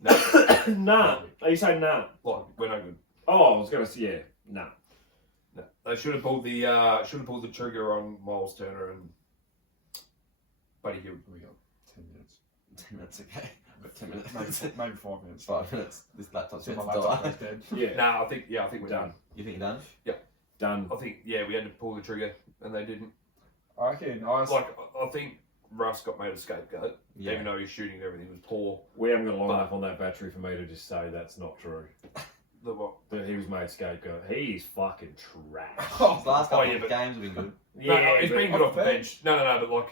No, Nah. Are you saying nah? like, we're no good. Oh, I was going to say, nah. No. They should have pulled the trigger on Miles Turner and Buddy Hill. We got 10 minutes. 10 minutes, okay. I've got 10 minutes. Maybe 5 minutes. 5 minutes. This laptop's So about my to laptop die. goes dead. Yeah. Nah, I think we're done. You think you're done? Done. I think we had to pull the trigger and they didn't. I reckon I think Russ got made a scapegoat, Yeah. even though his shooting and everything was poor. We haven't got long But- enough on that battery for me to just say that's not true. The what? That he was made scapegoat. He is fucking trash. His last couple yeah, of but- games have been good. No, he's but- been good off the bench. No, but like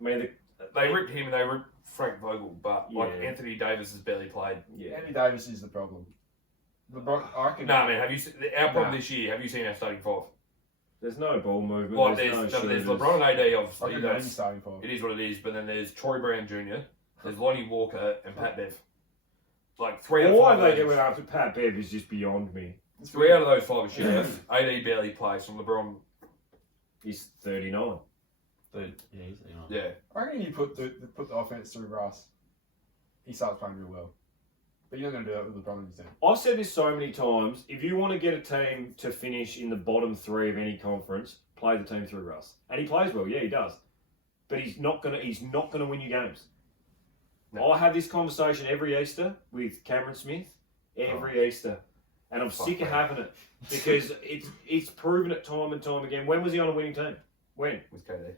I mean, they ripped him and they ripped Frank Vogel, but like Yeah. Anthony Davis has barely played. yeah. Andy Davis is the problem. LeBron, I reckon. No, man, have you seen our problem Nah. this year? Have you seen our starting five? There's no ball movement. Like there's there's no there's shooters. LeBron and AD I obviously. reckon Andy's That's, starting for. it is what it is. But then there's Troy Brown Jr. There's Lonnie Walker and Pat Bev. Like 3 out of Why 5. they of get those- after Pat Bev is just beyond me. 3 out of those 5 are shit. AD barely plays from LeBron. He's 39. But yeah, he's, you know. Yeah. I reckon you put the offense through Russ. He starts playing real well. But you're not going to do that with LeBron on his team. I've said this so many times. If you want to get a team to finish in the bottom 3 of any conference, play the team through Russ. And he plays well, yeah, he does. But he's not gonna win you games. No. I have this conversation every Easter with Cameron Smith. Every Easter. And I'm sick of having it. Because it's proven it time and time again. When was he on a winning team? When? With KD.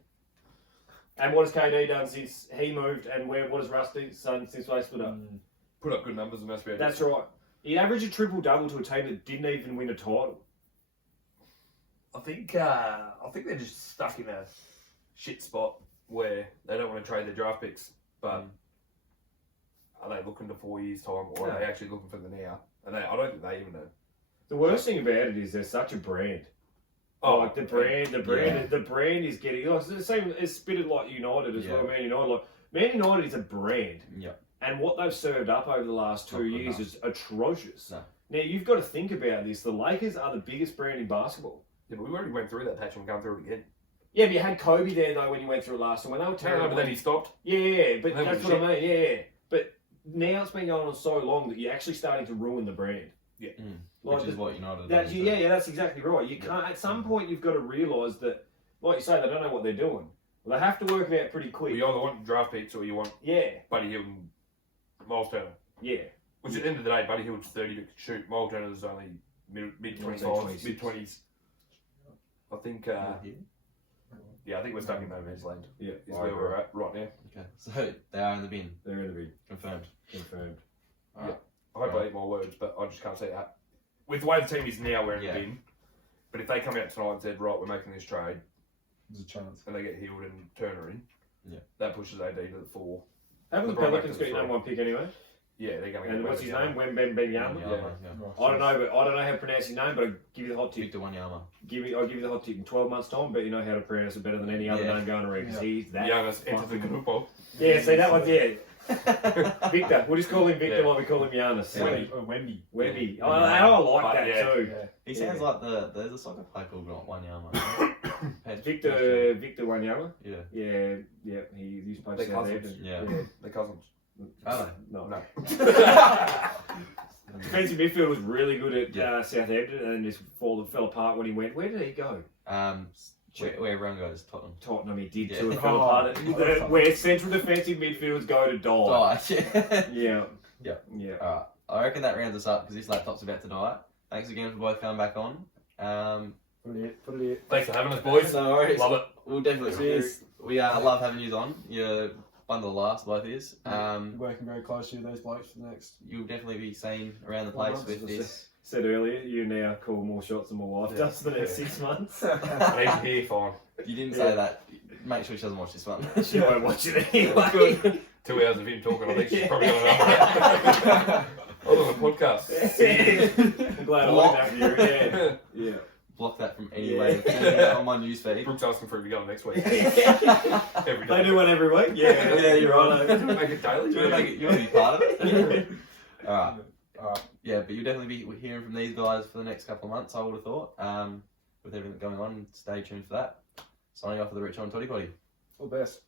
And what has KD done since he moved? And what has Russ done since they split up? Put up good numbers and that's about it. That's right. He averaged a triple-double to a team that didn't even win a title. I think they're just stuck in a shit spot where they don't want to trade their draft picks, but are they looking to 4 years' time, or are they actually looking for the now? And I don't think they even know. The worst thing about it is they're such a brand. Oh, Like the brand is getting. It's the same. It's spitted like United as well. Man United, like Man United is a brand. Yeah. And what they've served up over the last 2 years is atrocious. No. Now you've got to think about this. The Lakers are the biggest brand in basketball. Yeah, but we already went through that patch and we're going through it again. Yeah, but you had Kobe there though when you went through it last time. When they were No, terrible. but then he stopped. Yeah, but That that's was what I mean. Yeah. But now it's been going on so long that you're actually starting to ruin the brand. Yeah. Like Which is what United That's, do. yeah, that's exactly right. You can't. At some point, you've got to realise that, like you say, they don't know what they're doing. Well, they have to work it out pretty quick. Well, you either want draft picks or you want Yeah, Buddy Hill and Miles Turner. Yeah. Which at the end of the day, Buddy Hield's 30 but could shoot. Miles Turner's only mid 25s, mid 20s. I think. Yeah, I think we're stuck in no man's land. Yeah. Is where we're at right now. Okay, so they are in the bin. They're in the bin. Confirmed. I hope I eat my words, but I just can't see that. With the way the team is now, we're in the bin. But if they come out tonight and said, right, we're making this trade, There's a chance. and they get Hield and Turner in, that pushes AD to the 4. Haven't the Pelicans got your number 1 pick anyway? Yeah, they're going to get. And what's his name? Wembanyama? Yeah. I don't know how to pronounce his name, but I'll give you the hot tip. Victor Wanyama. I'll give you the hot tip in 12 months' time, but you know how to pronounce it better than any other name going around because he's that. Giannis enters the group. Yeah, see that one, Victor. We'll just call him Victor like we call him Giannis. Wemby. Wemby. I like that too. Yeah. He sounds like there's a soccer player called Wanyama. Victor Wanyama. Yeah. Yeah. He used to play for Southampton. Yeah. They're cousins. Oh, No. No. Defensive midfield was really good at Southampton, and then just fell apart when he went. Where did he go? where everyone goes, Tottenham. Tottenham, he did Yeah. too. It fell apart. Where central defensive midfielders go to die. Yeah. Alright, I reckon that rounds us up because this laptop's about to die. Thanks again for both coming back on. Put it here. Thanks for having us, boys. No worries. Love it. We'll definitely Cheers. We love having you on. You're one of the last, both is. Working very closely with those blokes for the next. You'll definitely be seen around the place with this. Said earlier, you now call more shots than my wife does for the next 6 months. I need to hear fine. You didn't say that. Make sure she doesn't watch this one. She won't watch it anyway. 2 hours of him talking. I think she's probably going to I was on a podcast. I'm glad I didn't have you. Yeah. Block that from any way of sending it on my newsfeed. Brooks asking for it to go next week. They Every day. do one every week. Yeah, you're right. Make it daily. You want to be part of it? Alright. Yeah, but you'll definitely be hearing from these guys for the next couple of months, I would have thought. With everything going on, stay tuned for that. Signing off for the Richo Toddy Poddy. All the best.